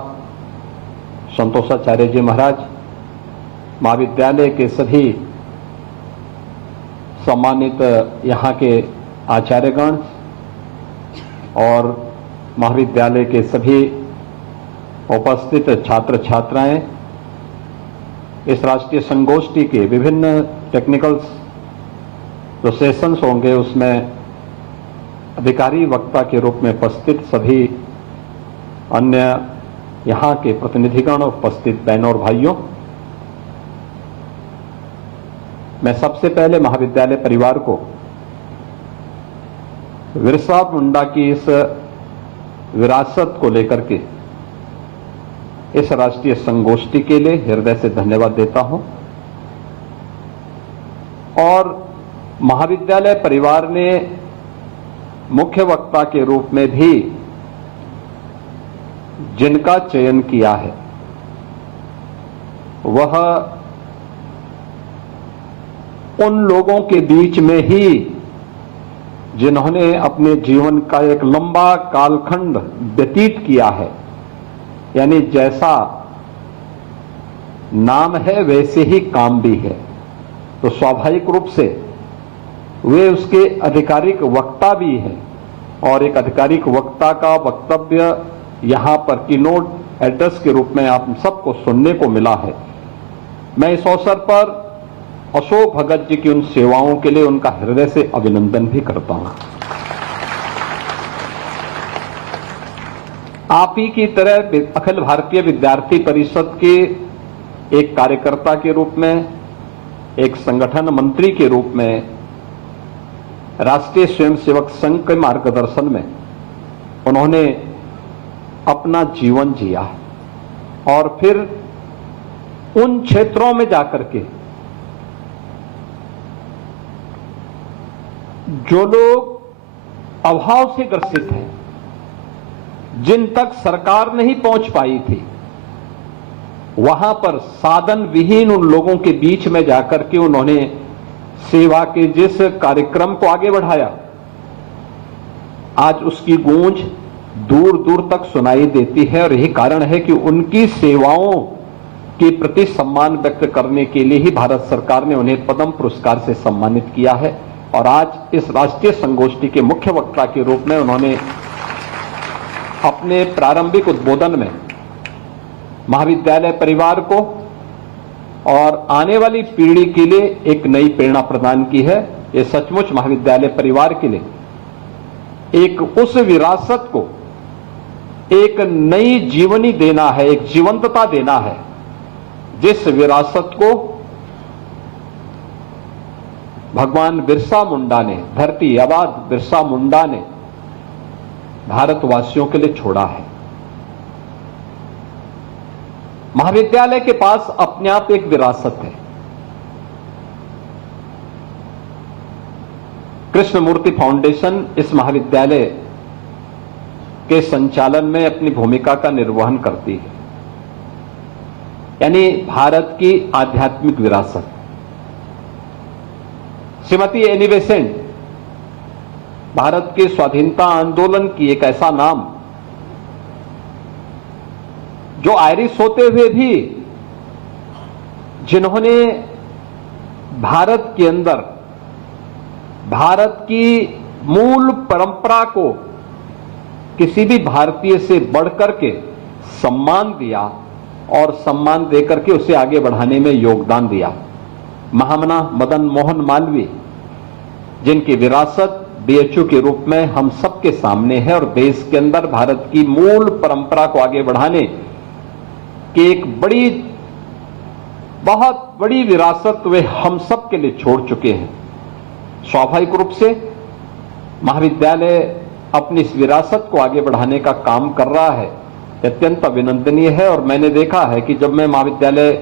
संतोषाचार्य जी महाराज, महाविद्यालय के सभी सम्मानित यहाँ के आचार्यगण और महाविद्यालय के सभी उपस्थित छात्र छात्राएं, इस राष्ट्रीय संगोष्ठी के विभिन्न टेक्निकल जो सेशंस होंगे उसमें अधिकारी वक्ता के रूप में उपस्थित सभी अन्य यहाँ के प्रतिनिधिगण, उपस्थित बहनों और भाइयों, मैं सबसे पहले महाविद्यालय परिवार को बिरसा मुंडा की इस विरासत को लेकर के इस राष्ट्रीय संगोष्ठी के लिए हृदय से धन्यवाद देता हूं और महाविद्यालय परिवार ने मुख्य वक्ता के रूप में भी जिनका चयन किया है वह उन लोगों के बीच में ही जिन्होंने अपने जीवन का एक लंबा कालखंड व्यतीत किया है, यानी जैसा नाम है वैसे ही काम भी है, तो स्वाभाविक रूप से वे उसके आधिकारिक वक्ता भी हैं और एक आधिकारिक वक्ता का वक्तव्य यहां पर कीनोट एड्रेस के रूप में आप सबको सुनने को मिला है। मैं इस अवसर पर अशोक भगत जी की उन सेवाओं के लिए उनका हृदय से अभिनंदन भी करता हूं। आप ही की तरह अखिल भारतीय विद्यार्थी परिषद के एक कार्यकर्ता के रूप में, एक संगठन मंत्री के रूप में, राष्ट्रीय स्वयंसेवक संघ के मार्गदर्शन में उन्होंने अपना जीवन जिया और फिर उन क्षेत्रों में जाकर के जो लोग अभाव से ग्रसित हैं, जिन तक सरकार नहीं पहुंच पाई थी, वहां पर साधन विहीन उन लोगों के बीच में जाकर के उन्होंने सेवा के जिस कार्यक्रम को आगे बढ़ाया, आज उसकी गूंज दूर दूर तक सुनाई देती है और यही कारण है कि उनकी सेवाओं के प्रति सम्मान व्यक्त करने के लिए ही भारत सरकार ने उन्हें पद्म पुरस्कार से सम्मानित किया है और आज इस राष्ट्रीय संगोष्ठी के मुख्य वक्ता के रूप में उन्होंने अपने प्रारंभिक उद्बोधन में महाविद्यालय परिवार को और आने वाली पीढ़ी के लिए एक नई प्रेरणा प्रदान की है। ये सचमुच महाविद्यालय परिवार के लिए एक उस विरासत को एक नई जीवनी देना है, एक जीवंतता देना है, जिस विरासत को भगवान बिरसा मुंडा ने, धरती आबाद बिरसा मुंडा ने भारतवासियों के लिए छोड़ा है। महाविद्यालय के पास अपने आप एक विरासत है। कृष्णमूर्ति फाउंडेशन इस महाविद्यालय के संचालन में अपनी भूमिका का निर्वहन करती है, यानी भारत की आध्यात्मिक विरासत। श्रीमती एनी बेसेंट भारत के स्वाधीनता आंदोलन की एक ऐसा नाम जो आयरिश होते हुए भी जिन्होंने भारत के अंदर भारत की मूल परंपरा को किसी भी भारतीय से बढ़कर के सम्मान दिया और सम्मान देकर के उसे आगे बढ़ाने में योगदान दिया। महामना मदन मोहन मालवीय, जिनकी विरासत बीएचयू के रूप में हम सबके सामने है और देश के अंदर भारत की मूल परंपरा को आगे बढ़ाने की एक बहुत बड़ी विरासत वे हम सब के लिए छोड़ चुके हैं। स्वाभाविक रूप से महाविद्यालय अपनी इस विरासत को आगे बढ़ाने का काम कर रहा है, अत्यंत अभिनंदनीय है। और मैंने देखा है कि जब मैं महाविद्यालय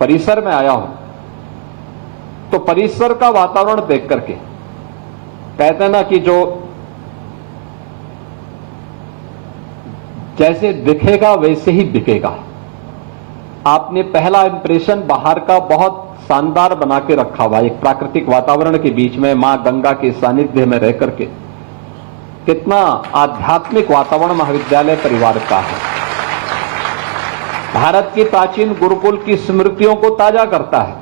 परिसर में आया हूं तो परिसर का वातावरण देख करके कहते हैं ना कि जो जैसे दिखेगा वैसे ही बिकेगा। आपने पहला इंप्रेशन बाहर का बहुत शानदार बना के रखा हुआ, एक प्राकृतिक वातावरण के बीच में मां गंगा के सानिध्य में रह करके। कितना आध्यात्मिक वातावरण महाविद्यालय परिवार का है। भारत की प्राचीन गुरुकुल की स्मृतियों को ताजा करता है।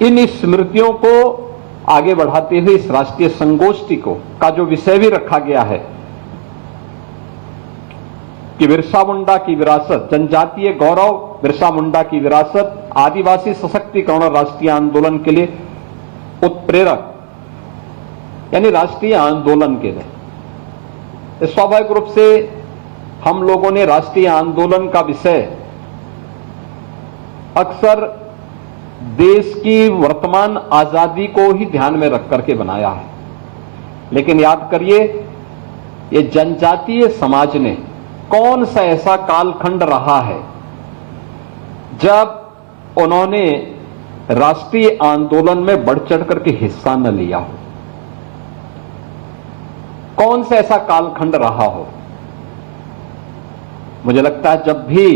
इन स्मृतियों को आगे बढ़ाते हुए इस राष्ट्रीय संगोष्ठी को का जो विषय भी रखा गया है कि बिरसा मुंडा की विरासत, जनजातीय गौरव, बिरसा मुंडा की विरासत, आदिवासी सशक्तिकरण और राष्ट्रीय आंदोलन के लिए उत्प्रेरक, यानी राष्ट्रीय आंदोलन के लिए। स्वाभाविक रूप से हम लोगों ने राष्ट्रीय आंदोलन का विषय अक्सर देश की वर्तमान आजादी को ही ध्यान में रख करके बनाया है, लेकिन याद करिए ये जनजातीय समाज ने कौन सा ऐसा कालखंड रहा है जब उन्होंने राष्ट्रीय आंदोलन में बढ़ चढ़ करके हिस्सा न लिया हो। कौन सा ऐसा कालखंड रहा हो। मुझे लगता है जब भी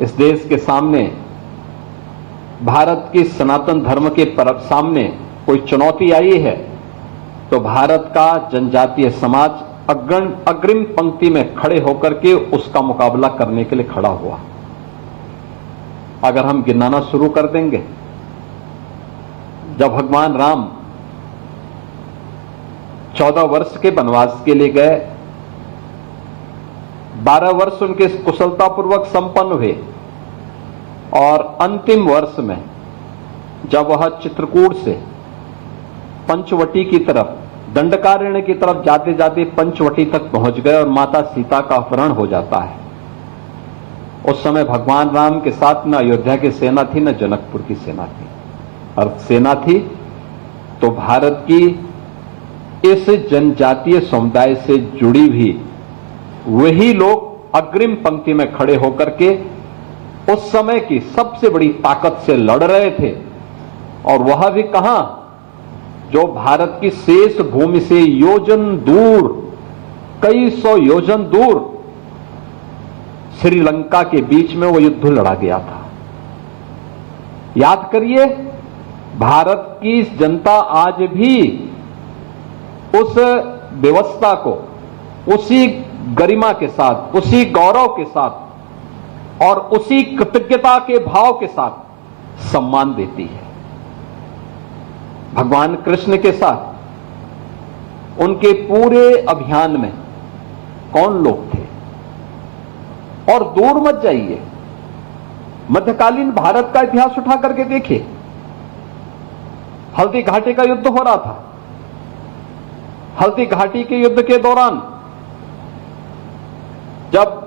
इस देश के सामने, भारत की सनातन धर्म के सामने कोई चुनौती आई है तो भारत का जनजातीय समाज अग्रिम पंक्ति में खड़े होकर के उसका मुकाबला करने के लिए खड़ा हुआ। अगर हम गिनाना शुरू कर देंगे, जब भगवान राम 14 वर्ष के वनवास के लिए गए, 12 वर्ष उनके कुशलतापूर्वक संपन्न हुए और अंतिम वर्ष में जब वह चित्रकूट से पंचवटी की तरफ, दंडकारण्य की तरफ जाते जाते पंचवटी तक पहुंच गए और माता सीता का अपहरण हो जाता है। उस समय भगवान राम के साथ न अयोध्या की सेना थी न जनकपुर की सेना थी, और सेना थी तो भारत की इस जनजातीय समुदाय से जुड़ी भी वही लोग अग्रिम पंक्ति में खड़े होकर के उस समय की सबसे बड़ी ताकत से लड़ रहे थे। और वह भी कहां, जो भारत की शेष भूमि से योजन दूर, कई सौ योजन दूर श्रीलंका के बीच में वो युद्ध लड़ा गया था। याद करिए, भारत की जनता आज भी उस व्यवस्था को उसी गरिमा के साथ, उसी गौरव के साथ और उसी कृतज्ञता के भाव के साथ सम्मान देती है। भगवान कृष्ण के साथ उनके पूरे अभियान में कौन लोग थे। और दूर मत जाइए, मध्यकालीन भारत का इतिहास उठा करके देखिए। हल्दी घाटी का युद्ध हो रहा था। हल्दी घाटी के युद्ध के दौरान जब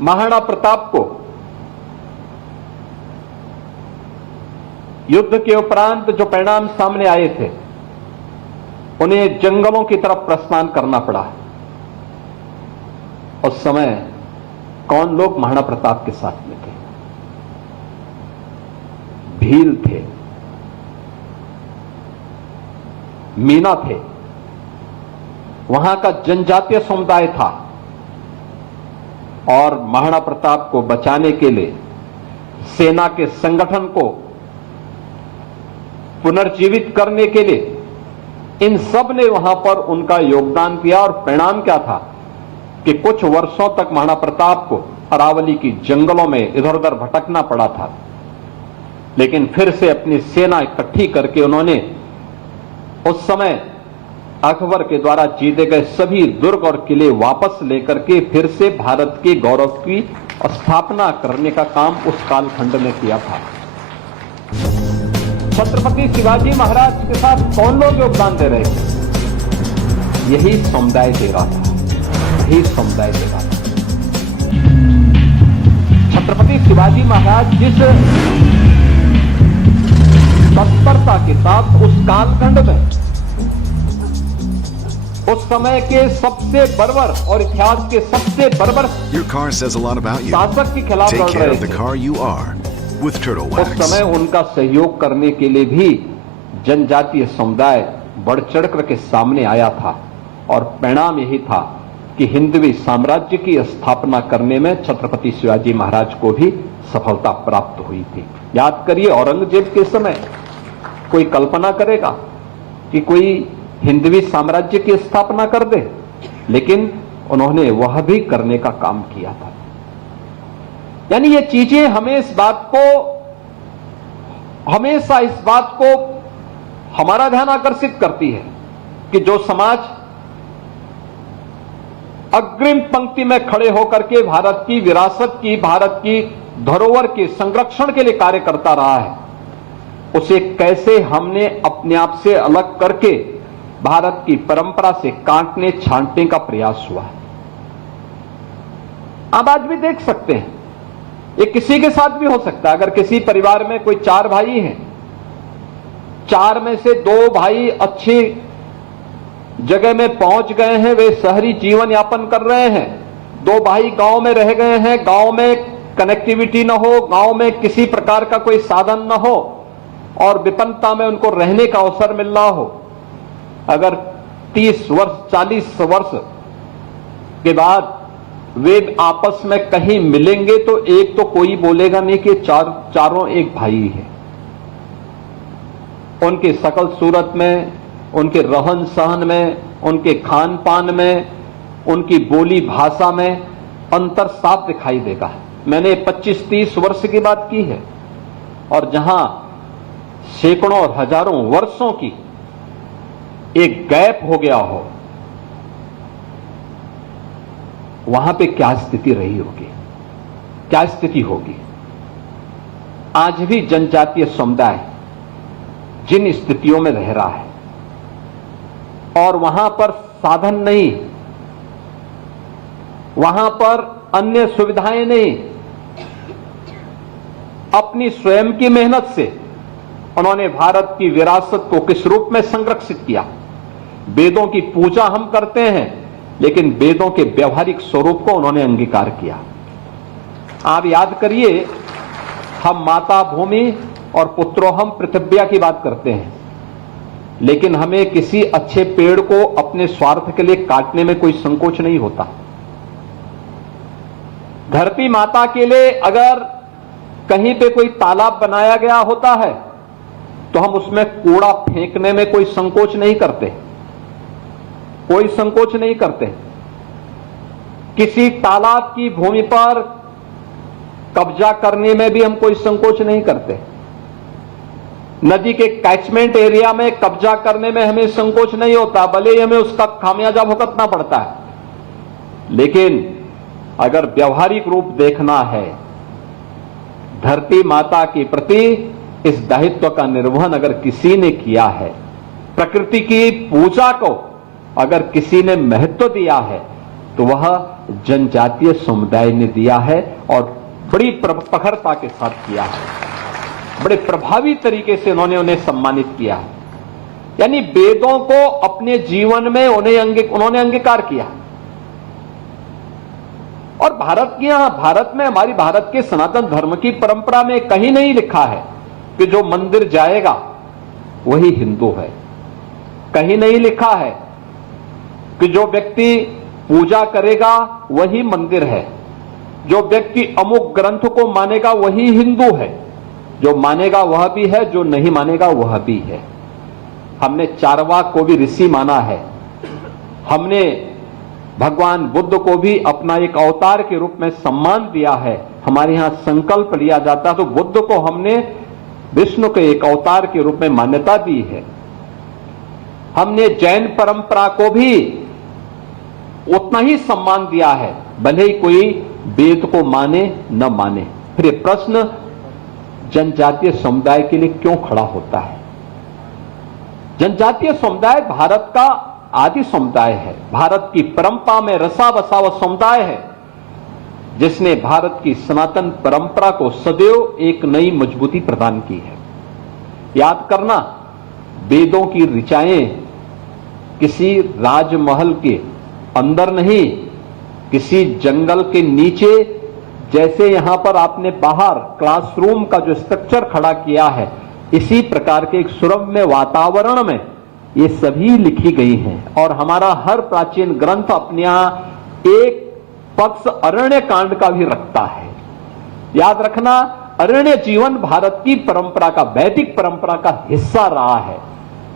महाराणा प्रताप को युद्ध के उपरांत जो परिणाम सामने आए थे, उन्हें जंगलों की तरफ प्रस्थान करना पड़ा। उस समय कौन लोग महाराणा प्रताप के साथ में थे? भील थे, मीना थे, वहां का जनजातीय समुदाय था। और महाराणा प्रताप को बचाने के लिए सेना के संगठन को पुनर्जीवित करने के लिए इन सब ने वहां पर उनका योगदान दिया। और परिणाम क्या था कि कुछ वर्षों तक महाराणा प्रताप को अरावली की जंगलों में इधर उधर भटकना पड़ा था, लेकिन फिर से अपनी सेना इकट्ठी करके उन्होंने उस समय अकबर के द्वारा जीते गए सभी दुर्ग और किले वापस लेकर के फिर से भारत के गौरव की स्थापना करने का काम उस कालखंड में किया था। छत्रपति शिवाजी महाराज के साथ कौन लोग योगदान दे रहे थे? यही समुदाय दे रहा था, यही समुदाय दे रहा था। छत्रपति शिवाजी महाराज जिस तत्परता के साथ उस कालखंड में उस समय के सबसे बर्बर और इतिहास के सबसे बर्बर Your car says a lot about you. शासक के खिलाफ Take लड़ care रहे of the थे, car you are. with Turtle उस Wax. समय उनका सहयोग करने के लिए भी जनजातीय समुदाय बढ़ चढ़ करके सामने आया था और परिणाम यही था कि हिंदवी साम्राज्य की स्थापना करने में छत्रपति शिवाजी महाराज को भी सफलता प्राप्त हुई थी। याद करिए, औरंगजेब के समय कोई कल्पना करेगा कि कोई हिंदवी साम्राज्य की स्थापना कर दे, लेकिन उन्होंने वह भी करने का काम किया था। यानी ये चीजें हमें हमेशा इस बात को हमारा ध्यान आकर्षित करती है कि जो समाज अग्रिम पंक्ति में खड़े होकर के भारत की विरासत की, भारत की धरोहर के संरक्षण के लिए कार्य करता रहा है, उसे कैसे हमने अपने आप से अलग करके भारत की परंपरा से काटने छांटने का प्रयास हुआ है। आप आज भी देख सकते हैं, ये किसी के साथ भी हो सकता है। अगर किसी परिवार में कोई 4 भाई हैं, 4 में से 2 भाई अच्छी जगह में पहुंच गए हैं, वे शहरी जीवन यापन कर रहे हैं, 2 भाई गांव में रह गए हैं, गांव में कनेक्टिविटी न हो, गांव में किसी प्रकार का कोई साधन न हो और विपन्नता में उनको रहने का अवसर मिल रहा हो। अगर 30 वर्ष 40 वर्ष के बाद वे आपस में कहीं मिलेंगे तो एक तो कोई बोलेगा नहीं कि चारों एक भाई है। उनके शकल सूरत में, उनके रहन सहन में, उनके खान पान में, उनकी बोली भाषा में अंतर साफ दिखाई देगा। मैंने 25-30 वर्ष की बात की है, और जहां सैकड़ों और हजारों वर्षों की एक गैप हो गया हो, वहां पे क्या स्थिति रही होगी, क्या स्थिति होगी। आज भी जनजातीय समुदाय जिन स्थितियों में रह रहा है और वहां पर साधन नहीं, वहां पर अन्य सुविधाएं नहीं, अपनी स्वयं की मेहनत से उन्होंने भारत की विरासत को किस रूप में संरक्षित किया। वेदों की पूजा हम करते हैं, लेकिन वेदों के व्यवहारिक स्वरूप को उन्होंने अंगीकार किया। आप याद करिए, हम माता भूमि और पुत्रोहम पृथिव्या की बात करते हैं, लेकिन हमें किसी अच्छे पेड़ को अपने स्वार्थ के लिए काटने में कोई संकोच नहीं होता। धरती माता के लिए अगर कहीं पे कोई तालाब बनाया गया होता है तो हम उसमें कूड़ा फेंकने में कोई संकोच नहीं करते, कोई संकोच नहीं करते। किसी तालाब की भूमि पर कब्जा करने में भी हम कोई संकोच नहीं करते। नदी के कैचमेंट एरिया में कब्जा करने में हमें संकोच नहीं होता, भले ही हमें उसका खामियाजा भुगतना पड़ता है। लेकिन अगर व्यवहारिक रूप देखना है, धरती माता के प्रति इस दायित्व का निर्वहन अगर किसी ने किया है, प्रकृति की पूजा को अगर किसी ने महत्व दिया है, तो वह जनजातीय समुदाय ने दिया है और बड़ी प्रखरता के साथ किया है। बड़े प्रभावी तरीके से उन्हें सम्मानित किया है। यानी वेदों को अपने जीवन में उन्होंने अंगीकार किया। और भारत में हमारी भारत के सनातन धर्म की परंपरा में कहीं नहीं लिखा है कि जो मंदिर जाएगा वही हिंदू है। कहीं नहीं लिखा है कि जो व्यक्ति पूजा करेगा वही मंदिर है। जो व्यक्ति अमुक ग्रंथ को मानेगा वही हिंदू है। जो मानेगा वह भी है, जो नहीं मानेगा वह भी है। हमने चारवाक को भी ऋषि माना है। हमने भगवान बुद्ध को भी अपना एक अवतार के रूप में सम्मान दिया है। हमारे यहां संकल्प लिया जाता है तो बुद्ध को हमने विष्णु के एक अवतार के रूप में मान्यता दी है। हमने जैन परंपरा को भी उतना ही सम्मान दिया है, भले ही कोई वेद को माने न माने। फिर ये प्रश्न जनजातीय समुदाय के लिए क्यों खड़ा होता है? जनजातीय समुदाय भारत का आदि समुदाय है, भारत की परंपरा में रसा बसा हुआ समुदाय है, जिसने भारत की सनातन परंपरा को सदैव एक नई मजबूती प्रदान की है। याद करना, वेदों की ऋचाएं किसी राजमहल के अंदर नहीं, किसी जंगल के नीचे जैसे यहां पर आपने बाहर क्लासरूम का जो स्ट्रक्चर खड़ा किया है, इसी प्रकार के एक सुरम्य वातावरण में ये सभी लिखी गई हैं। और हमारा हर प्राचीन ग्रंथ अपने यहां एक पक्ष अरण्य कांड का भी रखता है। याद रखना, अरण्य जीवन भारत की परंपरा का, वैदिक परंपरा का हिस्सा रहा है।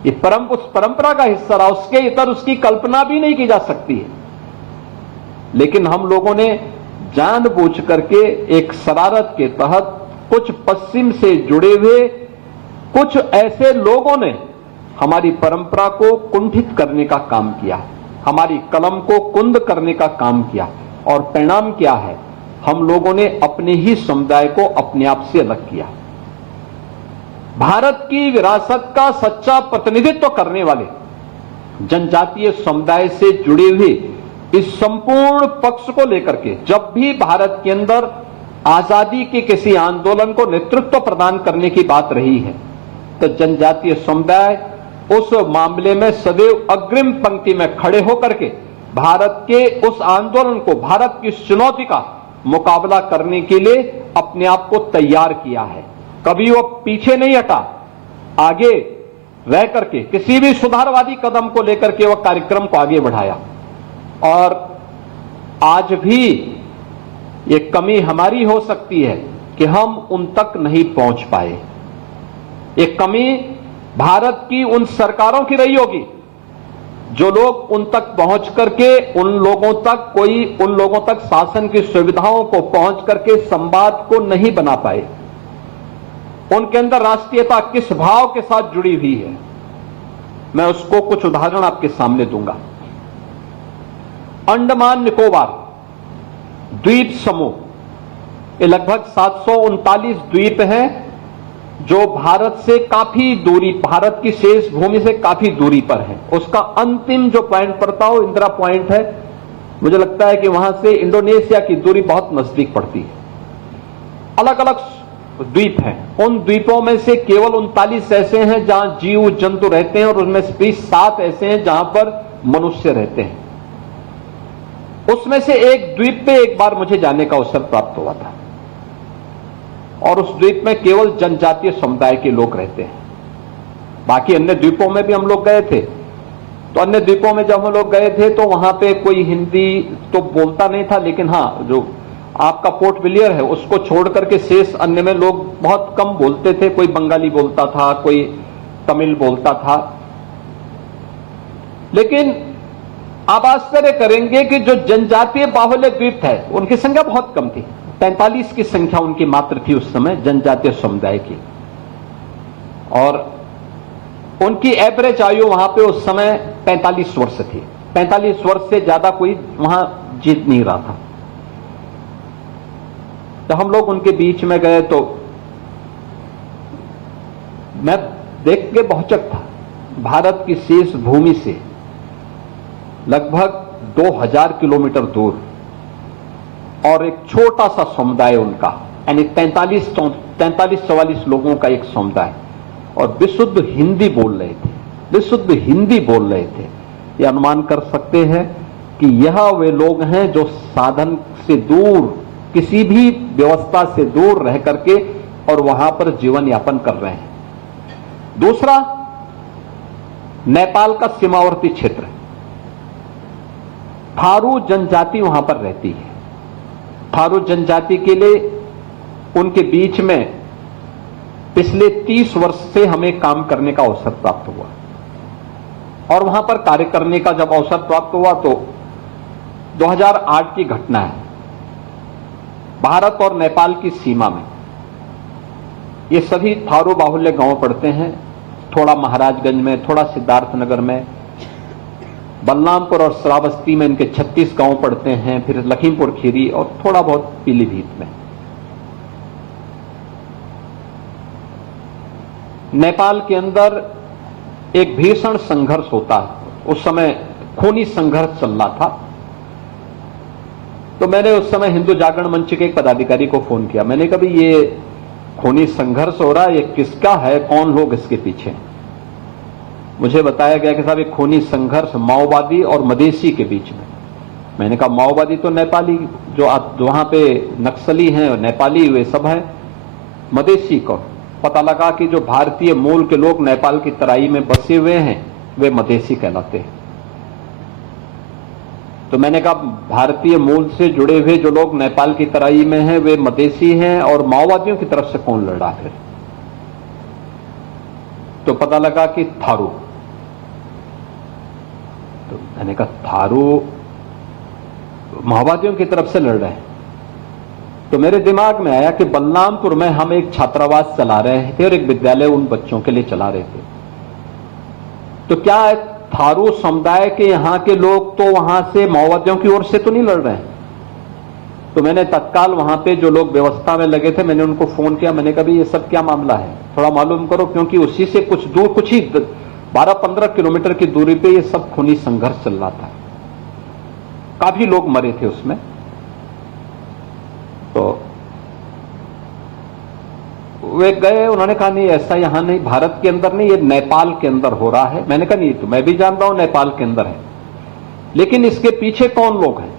ये उस परंपरा का हिस्सा रहा, उसके इतर उसकी कल्पना भी नहीं की जा सकती है। लेकिन हम लोगों ने जानबूझ करके एक शरारत के तहत कुछ पश्चिम से जुड़े हुए कुछ ऐसे लोगों ने हमारी परंपरा को कुंठित करने का काम किया, हमारी कलम को कुंद करने का काम किया। और परिणाम क्या है? हम लोगों ने अपने ही समुदाय को अपने आप से अलग किया। भारत की विरासत का सच्चा प्रतिनिधित्व करने वाले जनजातीय समुदाय से जुड़े हुए इस संपूर्ण पक्ष को लेकर के जब भी भारत के अंदर आजादी के किसी आंदोलन को नेतृत्व प्रदान करने की बात रही है, तो जनजातीय समुदाय उस मामले में सदैव अग्रिम पंक्ति में खड़े होकर के भारत के उस आंदोलन को, भारत की चुनौती का मुकाबला करने के लिए अपने आप को तैयार किया है। कभी वो पीछे नहीं हटा, आगे रह करके किसी भी सुधारवादी कदम को लेकर के वह कार्यक्रम को आगे बढ़ाया। और आज भी ये कमी हमारी हो सकती है कि हम उन तक नहीं पहुंच पाए। ये कमी भारत की उन सरकारों की रही होगी जो लोग उन तक पहुंच करके उन लोगों तक शासन की सुविधाओं को पहुंच करके संवाद को नहीं बना पाए। उनके अंदर राष्ट्रीयता किस भाव के साथ जुड़ी हुई है, मैं उसको कुछ उदाहरण आपके सामने दूंगा। अंडमान निकोबार द्वीप समूह, ये लगभग 739 द्वीप हैं जो भारत से काफी दूरी, भारत की शेष भूमि से काफी दूरी पर है। उसका अंतिम जो पॉइंट पड़ता हो इंदिरा पॉइंट है। मुझे लगता है कि वहां से इंडोनेशिया की दूरी बहुत नजदीक पड़ती है। अलग अलग द्वीप हैं। उन द्वीपों में से केवल 39 ऐसे हैं जहां जीव जंतु रहते हैं और उनमें से 7 ऐसे हैं जहां पर मनुष्य रहते हैं। उसमें से एक द्वीप पे एक बार मुझे जाने का अवसर प्राप्त हुआ था और उस द्वीप में केवल जनजातीय समुदाय के लोग रहते हैं। बाकी अन्य द्वीपों में भी हम लोग गए थे, तो अन्य द्वीपों में जब हम लोग गए थे तो वहां पे कोई हिंदी तो बोलता नहीं था, लेकिन हाँ, जो आपका पोर्ट विलियर है उसको छोड़ करके शेष अन्य में लोग बहुत कम बोलते थे। कोई बंगाली बोलता था, कोई तमिल बोलता था। लेकिन आप आश्चर्य करेंगे कि जो जनजातीय बाहुल्य द्वीप है उनकी संख्या बहुत कम थी। 45 की संख्या उनकी मात्र थी उस समय जनजातीय समुदाय की, और उनकी एवरेज आयु वहां पे उस समय 45 वर्ष थी। 45 वर्ष से ज्यादा कोई वहां जीत नहीं रहा था। तो हम लोग उनके बीच में गए तो मैं देख के बहुचक था। भारत की शेष भूमि से लगभग 2000 किलोमीटर दूर और एक छोटा सा समुदाय उनका, यानी 43-44 लोगों का एक समुदाय, और विशुद्ध हिंदी बोल रहे थे, विशुद्ध हिंदी बोल रहे थे। ये अनुमान कर सकते हैं कि यह वे लोग हैं जो साधन से दूर, किसी भी व्यवस्था से दूर रह करके और वहां पर जीवन यापन कर रहे हैं। दूसरा, नेपाल का सीमावर्ती क्षेत्र, थारू जनजाति वहां पर रहती है। थारू जनजाति के लिए उनके बीच में पिछले 30 वर्ष से हमें काम करने का अवसर प्राप्त हुआ, और वहां पर कार्य करने का जब अवसर प्राप्त हुआ तो 2008 की घटना है। भारत और नेपाल की सीमा में ये सभी थारू बाहुल्य गांव पड़ते हैं, थोड़ा महाराजगंज में, थोड़ा सिद्धार्थनगर में, बलरामपुर और श्रावस्ती में इनके 36 गांव पड़ते हैं, फिर लखीमपुर खीरी और थोड़ा बहुत पीलीभीत में। नेपाल के अंदर एक भीषण संघर्ष होता है। उस समय खूनी संघर्ष चल रहा था। तो मैंने उस समय हिंदू जागरण मंच के एक पदाधिकारी को फोन किया। मैंने कहा, ये खूनी संघर्ष हो रहा है, ये किसका है, कौन लोग इसके पीछे? मुझे बताया गया कि साहब ये खूनी संघर्ष माओवादी और मधेसी के बीच में, मैंने कहा माओवादी तो नेपाली जो वहां पे नक्सली हैं और नेपाली वे सब हैं, मधेसी को पता लगा कि जो भारतीय मूल के लोग नेपाल की तराई में बसे हुए हैं वे मधेसी कहलाते हैं। तो मैंने कहा भारतीय मूल से जुड़े हुए जो लोग नेपाल की तराई में हैं वे मधेसी हैं, और माओवादियों की तरफ से कौन लड़ा फिर? तो पता लगा कि थारू। तो मैंने कहा थारू माओवादियों की तरफ से लड़ रहे हैं। तो मेरे दिमाग में आया कि बलरामपुर में हम एक छात्रावास चला रहे थे और एक विद्यालय उन बच्चों के लिए चला रहे थे। तो क्या थारू समुदाय के यहां के लोग तो वहां से माओवादियों की ओर से तो नहीं लड़ रहे हैं? तो मैंने तत्काल वहां पे जो लोग व्यवस्था में लगे थे, मैंने उनको फोन किया। मैंने कहा ये सब क्या मामला है, थोड़ा मालूम करो, क्योंकि उसी से कुछ दूर, कुछ ही 12-15 किलोमीटर की दूरी पे ये सब खूनी संघर्ष चल रहा था। काफी लोग मरे थे उसमें। तो वे गए, उन्होंने कहा नहीं ऐसा यहां नहीं, भारत के अंदर नहीं, ये नेपाल के अंदर हो रहा है। मैंने कहा नहीं, तो मैं भी जानता हूं नेपाल के अंदर है, लेकिन इसके पीछे कौन लोग हैं?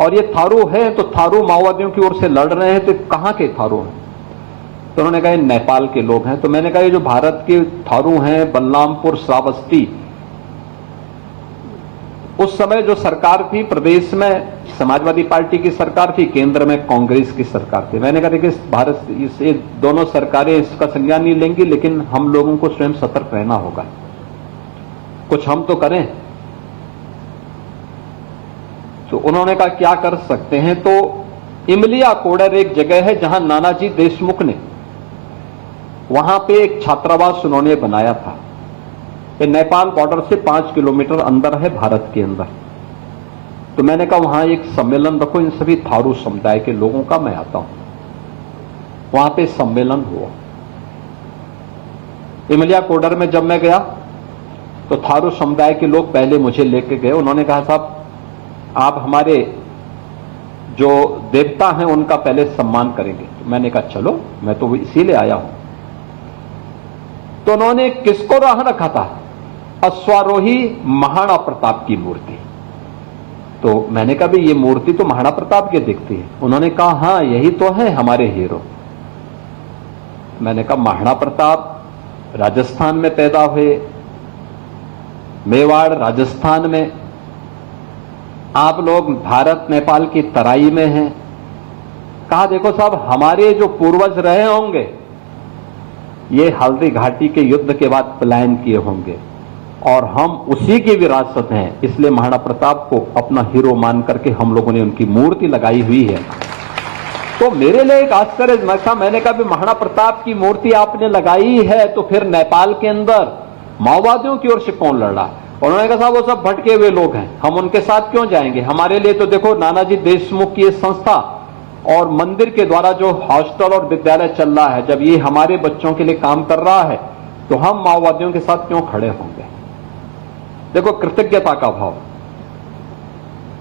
और ये थारू है, तो थारू माओवादियों की ओर से लड़ रहे हैं, तो कहां के थारू हैं? तो उन्होंने कहा नेपाल के लोग हैं। तो मैंने कहा ये जो भारत के थारू हैं, बलरामपुर, श्रावस्ती, उस समय जो सरकार थी प्रदेश में समाजवादी पार्टी की सरकार थी, केंद्र में कांग्रेस की सरकार थी। मैंने कहा देखिए भारत ये दोनों सरकारें इसका संज्ञान नहीं लेंगी, लेकिन हम लोगों को स्वयं सतर्क रहना होगा, कुछ हम तो करें। तो उन्होंने कहा क्या कर सकते हैं? तो इमलिया कोडर एक जगह है जहां नानाजी देशमुख ने, वहां पे एक छात्रावास उन्होंने बनाया था। ये नेपाल बॉर्डर से 5 किलोमीटर अंदर है, भारत के अंदर। तो मैंने कहा वहां एक सम्मेलन रखो इन सभी थारू समुदाय के लोगों का, मैं आता हूं। वहां पे सम्मेलन हुआ। इमलिया कोडर में जब मैं गया तो थारू समुदाय के लोग पहले मुझे लेके गए। उन्होंने कहा साहब आप हमारे जो देवता हैं उनका पहले सम्मान करेंगे। तो मैंने कहा चलो, मैं तो इसीलिए आया हूं। तो उन्होंने किसको राह रखा था? अश्वारोही महाराणा प्रताप की मूर्ति। तो मैंने कहा भी ये मूर्ति तो महाराणा प्रताप की दिखती है। उन्होंने कहा हां यही तो है हमारे हीरो। मैंने कहा महाराणा प्रताप राजस्थान में पैदा हुए, मेवाड़ राजस्थान में, आप लोग भारत नेपाल की तराई में हैं। कहा देखो साहब हमारे जो पूर्वज रहे होंगे ये हल्दी घाटी के युद्ध के बाद पलायन किए होंगे और हम उसी की विरासत हैं, इसलिए महाराणा प्रताप को अपना हीरो मान करके हम लोगों ने उनकी मूर्ति लगाई हुई है। तो मेरे लिए एक आश्चर्य था। मैंने कहा भी महाराणा प्रताप की मूर्ति आपने लगाई है तो फिर नेपाल के अंदर माओवादियों की ओर से कौन लड़ रहा? उन्होंने कहा साहब वो सब भटके हुए लोग हैं, हम उनके साथ क्यों जाएंगे? हमारे लिए तो देखो नानाजी देशमुख की संस्था और मंदिर के द्वारा जो हॉस्टल और विद्यालय चल रहा है, जब ये हमारे बच्चों के लिए काम कर रहा है तो हम माओवादियों के साथ क्यों खड़े होंगे? देखो कृतज्ञता का भाव।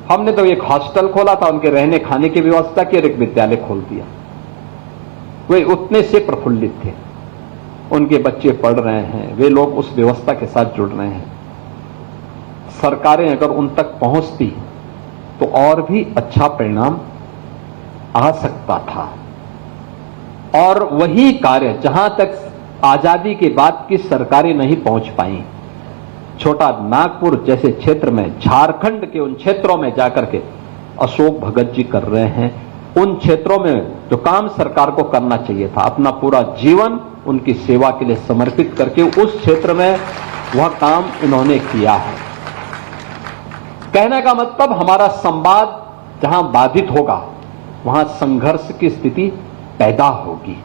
हमने तो एक हॉस्टल खोला था, उनके रहने खाने की व्यवस्था की, और एक विद्यालय खोल दिया। वे उतने से प्रफुल्लित थे, उनके बच्चे पढ़ रहे हैं, वे लोग उस व्यवस्था के साथ जुड़ रहे हैं। सरकारें अगर उन तक पहुंचती तो और भी अच्छा परिणाम आ सकता था। और वही कार्य जहां तक आजादी के बाद की सरकारें नहीं पहुंच पाई, छोटा नागपुर जैसे क्षेत्र में, झारखंड के उन क्षेत्रों में जाकर के अशोक भगत जी कर रहे हैं। उन क्षेत्रों में जो काम सरकार को करना चाहिए था, अपना पूरा जीवन उनकी सेवा के लिए समर्पित करके उस क्षेत्र में वह काम इन्होंने किया है। कहने का मतलब हमारा संवाद जहां बाधित होगा वहां संघर्ष की स्थिति पैदा होगी,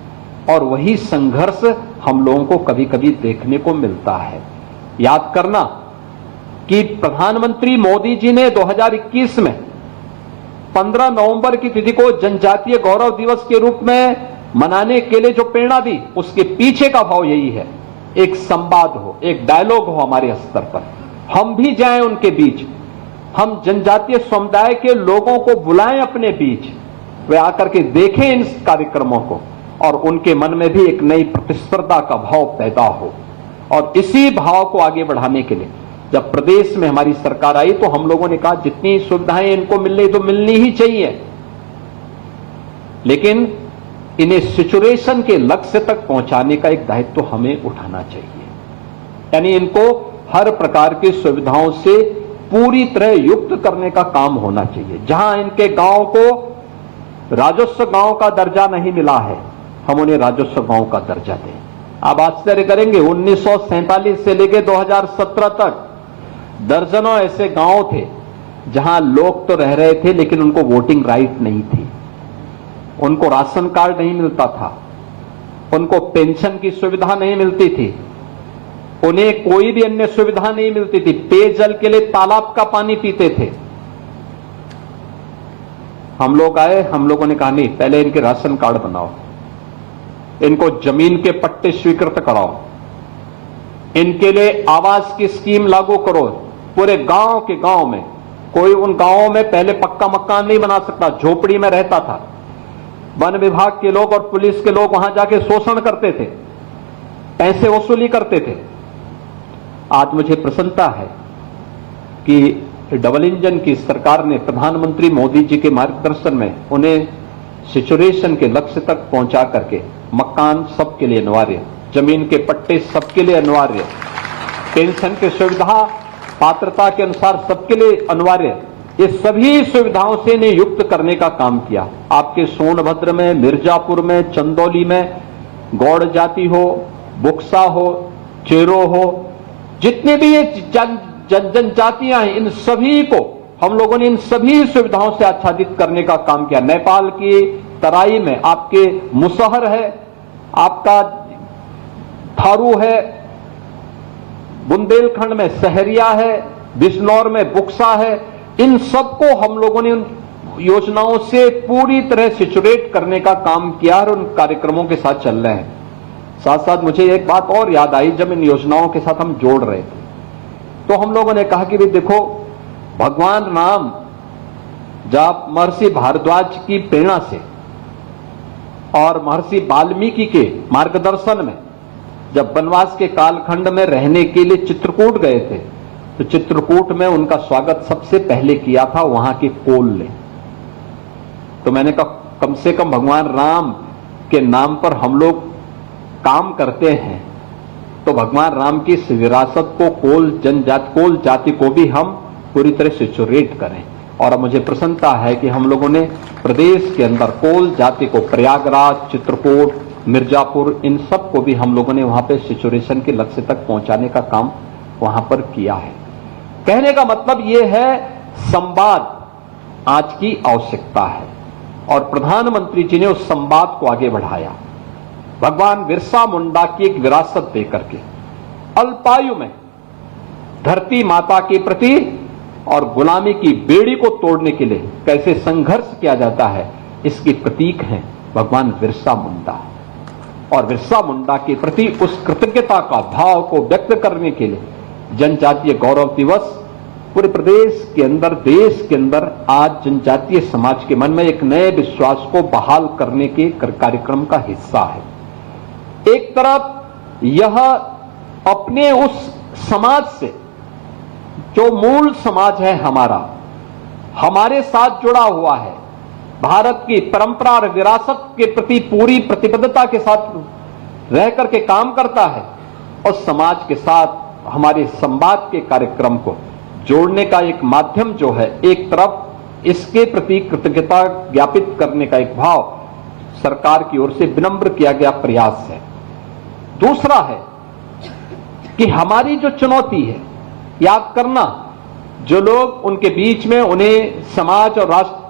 और वही संघर्ष हम लोगों को कभी कभी देखने को मिलता है। याद करना कि प्रधानमंत्री मोदी जी ने 2021 में 15 नवंबर की तिथि को जनजातीय गौरव दिवस के रूप में मनाने के लिए जो प्रेरणा दी, उसके पीछे का भाव यही है, एक संवाद हो, एक डायलॉग हो हमारे स्तर पर, हम भी जाएं उनके बीच, हम जनजातीय समुदाय के लोगों को बुलाएं अपने बीच, वे आकर के देखें इन कार्यक्रमों को और उनके मन में भी एक नई प्रतिस्पर्धा का भाव पैदा हो। और इसी भाव को आगे बढ़ाने के लिए जब प्रदेश में हमारी सरकार आई तो हम लोगों ने कहा जितनी सुविधाएं इनको मिल रही तो मिलनी ही चाहिए, लेकिन इन्हें सिचुएशन के लक्ष्य तक पहुंचाने का एक दायित्व तो हमें उठाना चाहिए। यानी इनको हर प्रकार की सुविधाओं से पूरी तरह युक्त करने का काम होना चाहिए। जहां इनके गांव को राजस्व गांव का दर्जा नहीं मिला है, हम उन्हें राजस्व गांव का दर्जा दें। आप आश्चर्य करेंगे, 1947 से लेकर 2017 तक दर्जनों ऐसे गांव थे जहां लोग तो रह रहे थे लेकिन उनको वोटिंग राइट नहीं थी, उनको राशन कार्ड नहीं मिलता था, उनको पेंशन की सुविधा नहीं मिलती थी, उन्हें कोई भी अन्य सुविधा नहीं मिलती थी, पेयजल के लिए तालाब का पानी पीते थे। हम लोग आए, हम लोगों ने कहा नहीं, पहले इनके राशन कार्ड बनाओ, इनको जमीन के पट्टे स्वीकृत कराओ, इनके लिए आवास की स्कीम लागू करो। पूरे गांव के गांव में, कोई उन गांवों में पहले पक्का मकान नहीं बना सकता, झोपड़ी में रहता था। वन विभाग के लोग और पुलिस के लोग वहां जाके शोषण करते थे, पैसे वसूली करते थे। आज मुझे प्रसन्नता है कि डबल इंजन की सरकार ने प्रधानमंत्री मोदी जी के मार्गदर्शन में उन्हें सिचुएशन के लक्ष्य तक पहुंचा करके मकान सबके लिए अनिवार्य, जमीन के पट्टे सबके लिए अनिवार्य, पेंशन की सुविधा पात्रता के अनुसार सबके लिए अनिवार्य, ये सभी सुविधाओं से इन्हें युक्त करने का काम किया। आपके सोनभद्र में, मिर्जापुर में, चंदौली में गौड़ जाति हो, बुक्सा हो, चेरो हो, जितने भी ये जनजातियां हैं, इन सभी को हम लोगों ने इन सभी सुविधाओं से आच्छादित करने का काम किया। नेपाल की तराई में आपके मुसहर है, आपका थारू है, बुंदेलखंड में सहरिया है, बिजनौर में बुक्सा है, इन सबको हम लोगों ने उन योजनाओं से पूरी तरह सिचुएट करने का काम किया और उन कार्यक्रमों के साथ चल रहे हैं। साथ साथ मुझे एक बात और याद आई, जब इन योजनाओं के साथ हम जोड़ रहे थे तो हम लोगों ने कहा कि भाई देखो, भगवान राम जब महर्षि भारद्वाज की प्रेरणा से और महर्षि वाल्मीकि के मार्गदर्शन में जब वनवास के कालखंड में रहने के लिए चित्रकूट गए थे, तो चित्रकूट में उनका स्वागत सबसे पहले किया था वहां के कोल ने। तो मैंने कहा कम से कम भगवान राम के नाम पर हम लोग काम करते हैं तो भगवान राम की इस विरासत को कोल जाति को भी हम पूरी तरह से सिचुएट करें। और अब मुझे प्रसन्नता है कि हम लोगों ने प्रदेश के अंदर कोल जाति को प्रयागराज, चित्रकूट, मिर्जापुर, इन सब को भी हम लोगों ने वहां पे सिचुएशन के लक्ष्य तक पहुंचाने का काम वहां पर किया है। कहने का मतलब यह है, संवाद आज की आवश्यकता है और प्रधानमंत्री जी ने उस संवाद को आगे बढ़ाया। भगवान बिरसा मुंडा की एक विरासत देकर के अल्पायु में धरती माता के प्रति और गुलामी की बेड़ी को तोड़ने के लिए कैसे संघर्ष किया जाता है, इसकी प्रतीक हैं भगवान बिरसा मुंडा। और बिरसा मुंडा के प्रति उस कृतज्ञता का भाव को व्यक्त करने के लिए जनजातीय गौरव दिवस पूरे प्रदेश के अंदर, देश के अंदर आज जनजातीय समाज के मन में एक नए विश्वास को बहाल करने के कार्यक्रम का हिस्सा है। एक तरफ यह अपने उस समाज से जो मूल समाज है हमारा, हमारे साथ जुड़ा हुआ है, भारत की परंपरा और विरासत के प्रति पूरी प्रतिबद्धता के साथ रह करके काम करता है, और समाज के साथ हमारे संवाद के कार्यक्रम को जोड़ने का एक माध्यम जो है, एक तरफ इसके प्रति कृतज्ञता ज्ञापित करने का एक भाव सरकार की ओर से विनम्र किया गया प्रयास है। दूसरा है कि हमारी जो चुनौती है, याद करना, जो लोग उनके बीच में उन्हें समाज और राष्ट्र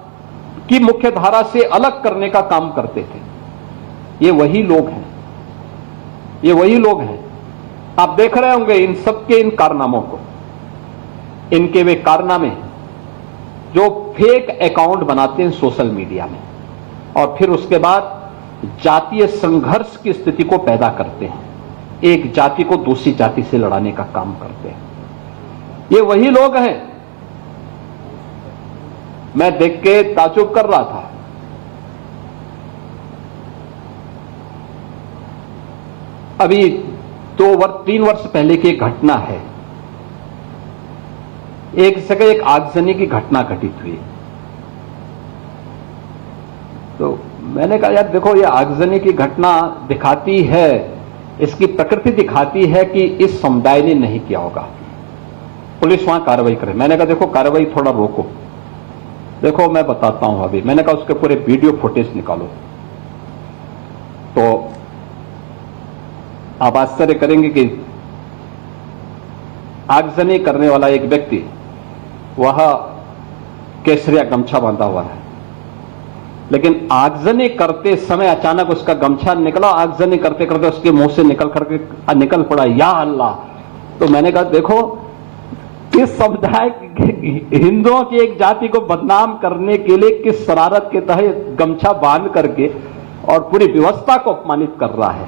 की मुख्य धारा से अलग करने का काम करते थे, ये वही लोग हैं, ये वही लोग हैं। आप देख रहे होंगे इन सबके इन कारनामों को, इनके वे कारनामे जो फेक अकाउंट बनाते हैं सोशल मीडिया में और फिर उसके बाद जातीय संघर्ष की स्थिति को पैदा करते हैं, एक जाति को दूसरी जाति से लड़ाने का काम करते हैं। ये वही लोग हैं। मैं देख के ताज्जुब कर रहा था, अभी 3 वर्ष पहले की एक घटना है। एक जगह एक आगजनी की घटना घटित हुई। तो मैंने कहा यार देखो, ये आगजनी की घटना दिखाती है, इसकी प्रकृति दिखाती है कि इस समुदाय ने नहीं किया होगा, पुलिस वहां कार्रवाई करे। मैंने कहा देखो कार्रवाई थोड़ा रोको, देखो मैं बताता हूं अभी। मैंने कहा उसके पूरे वीडियो फुटेज निकालो। तो आप आश्चर्य करेंगे कि आगजनी करने वाला एक व्यक्ति वह केसरिया गमछा बांधा हुआ है, लेकिन आगजनी करते समय अचानक उसका गमछा निकला, आगजनी करते करते उसके मुंह से निकल पड़ा या अल्लाह। तो मैंने कहा देखो, किस समुदाय हिंदुओं की एक जाति को बदनाम करने के लिए किस शरारत के तहत गमछा बांध करके और पूरी व्यवस्था को अपमानित कर रहा है।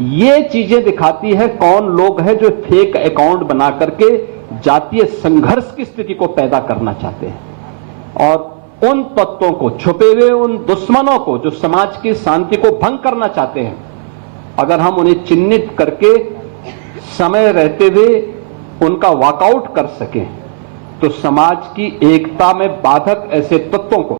ये चीजें दिखाती है कौन लोग हैं जो फेक अकाउंट बना करके जातीय संघर्ष की स्थिति को पैदा करना चाहते हैं और उन तत्वों को, छुपे हुए उन दुश्मनों को जो समाज की शांति को भंग करना चाहते हैं, अगर हम उन्हें चिन्हित करके समय रहते हुए उनका वॉकआउट कर सकें तो समाज की एकता में बाधक ऐसे तत्वों को